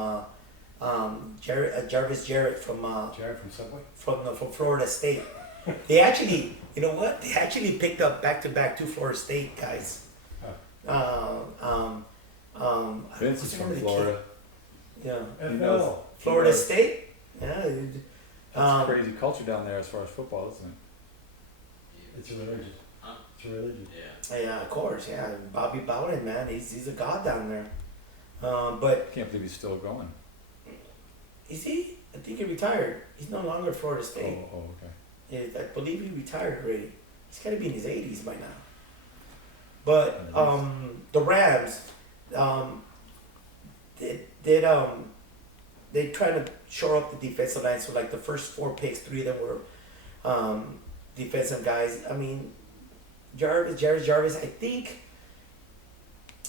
Jarvis Jarrett from Jared from Subway? from Florida State. They actually, you know what? They actually picked up back-to-back 2 Florida State guys. Vince what's is the name from of the Florida. kid? Yeah, He knows. FL. Florida knows. State. Yeah. That's Um, crazy culture down there as far as football, isn't it? It's a religion. Huh? It's a religion. Yeah. Yeah, of course. Yeah, Bobby Bowden, man, he's a god down there. But I can't believe he's still going. is he? I think he retired. He's no longer at Florida Oh, State. okay. I believe he retired already. He's got to be in his 80s by now. But the Rams, they tried to shore up the defensive line. So like the first 4 picks, 3 of them were defensive guys. Jarvis. I think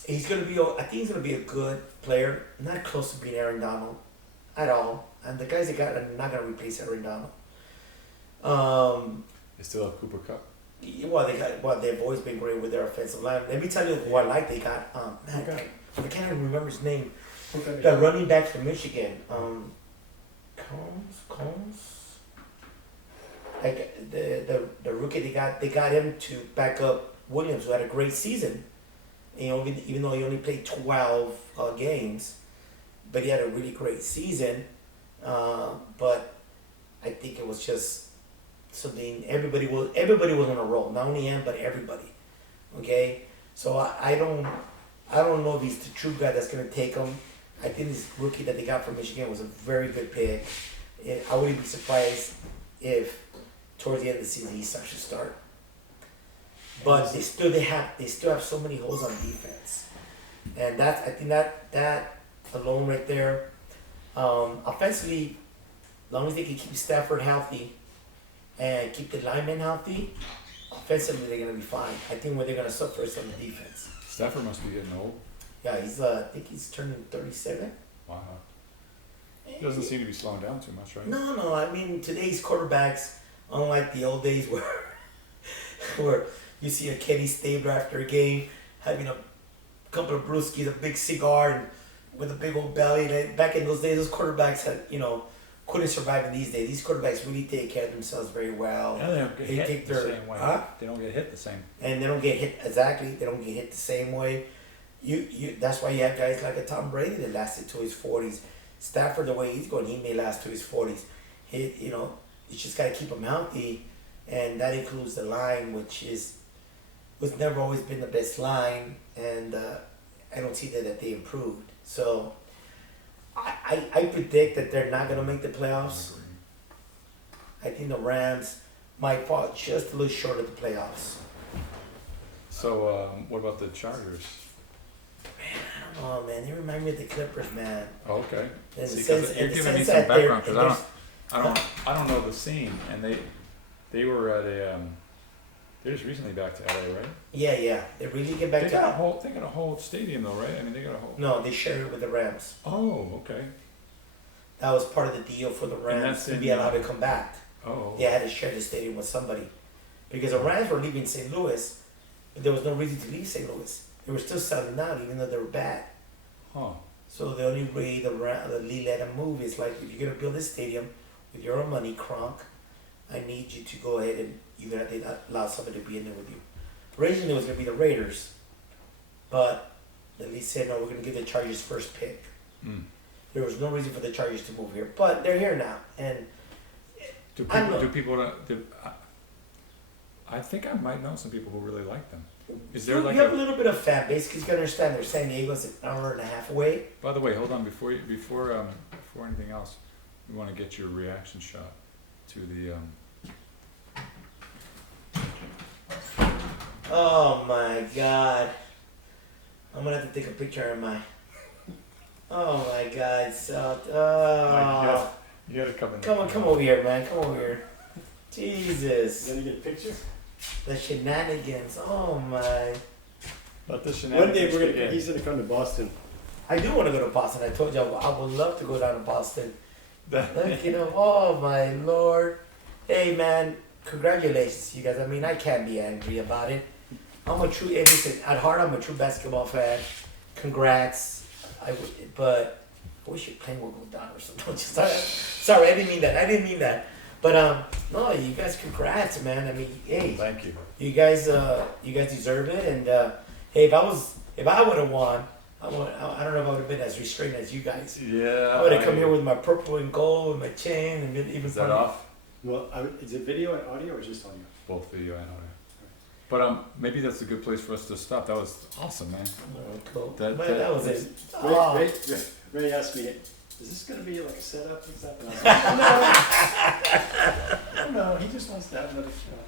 he's gonna be a good player. Not close to being Aaron Donald at all. And the guys they got are not gonna replace Aaron Donald. They still have Cooper Cup. They've always been great with their offensive line. Let me tell you who I like. They got Okay. I can't even remember his name. Okay. The running back from Michigan, Combs. Like the rookie they got him to back up Williams, who had a great season. You know, even though he only played 12 games, but he had a really great season. But I think it was just something everybody was on a roll. Not only him, but everybody. Okay, so I don't know if he's the true guy that's gonna take him. I think this rookie that they got from Michigan was a very good pick. I wouldn't be surprised if towards the end of the season he starts to start. But they still have so many holes on defense, and I think that alone right there, offensively, as long as they can keep Stafford healthy and keep the linemen healthy, offensively they're gonna be fine. I think where they're gonna suffer is on the defense. Stafford must be getting old. Yeah, I think he's turning 37. Wow. He doesn't seem to be slowing down too much, right? No. I mean, today's quarterbacks, unlike the old days where you see a Kenny Stabler after a game having a couple of brewskis, a big cigar, and with a big old belly. Back in those days, those quarterbacks couldn't survive in these days. These quarterbacks really take care of themselves very well. Yeah, they don't get They hit take the their- same way. huh? They don't get hit the same. And they don't get hit exactly. They don't get hit the same way. You that's why you have guys like a Tom Brady that lasted to his 40s. Stafford, the way he's going, he may last to his 40s. You just gotta keep him healthy, and that includes the line, which was never always been the best line, and I don't see that they improved. So I predict that they're not gonna make the playoffs. I think the Rams might fall just a little short of the playoffs. So, what about the Chargers? Oh man, they remind me of the Clippers, man. Oh, okay. In the See, 'cause sense- you're in the giving me sense some that they're- background because there's- I don't know the scene, and they were at a they're just recently back to LA, right? Yeah. They really get back They to got a whole stadium though, right? I mean, they got a whole. No, they share it with the Rams. Oh, okay. That was part of the deal for the Rams that's to in, be allowed to come back. Oh. They had to share the stadium with somebody. Because the Rams were leaving St. Louis, but there was no reason to leave St. Louis. They were still selling out even though they were bad. Huh. So the only way the league let them move is like, if you're going to build this stadium with your own money, Kronk, I need you to go ahead and you're going to have to allow somebody to be in there with you. Originally it was going to be the Raiders, but the league said, no, we're going to give the Chargers first pick. Mm. There was no reason for the Chargers to move here, but they're here now. And I think I might know some people who really like them. Is you there like have a little bit of fan base because you gotta understand they're San Diego's an hour and a half away. By the way, hold on before anything else, we want to get your reaction shot to the Oh my God! I'm gonna have to take a picture of my. Oh my God! So, God. You gotta come in. come over here, man. Come over here. Jesus, Gonna get a picture? the shenanigans. Oh my! Let the One shenanigans day begin. he's gonna come to Boston. I do want to go to Boston. I told you I would love to go down to Boston. Like, oh my Lord! Hey man, congratulations, you guys. I mean, I can't be angry about it. Listen, at heart, I'm a true basketball fan. Congrats. But I wish your plane would go down or something. Sorry, I didn't mean that. But no, you guys, congrats, man. I mean, hey, Thank you. you guys deserve it. And hey, if I would have won, I don't know if I would have been as restrained as you guys. Yeah. I would have come here with my purple and gold and my chain and been even Is that funny. off? Well, is it video and audio or just audio? Both video and audio. But maybe that's a good place for us to stop. That was awesome, man. Oh, cool. That- But that- that was it. Oh. Ray asked me, is this gonna be like a setup and stuff? And I was like, no, he just wants to have another shot.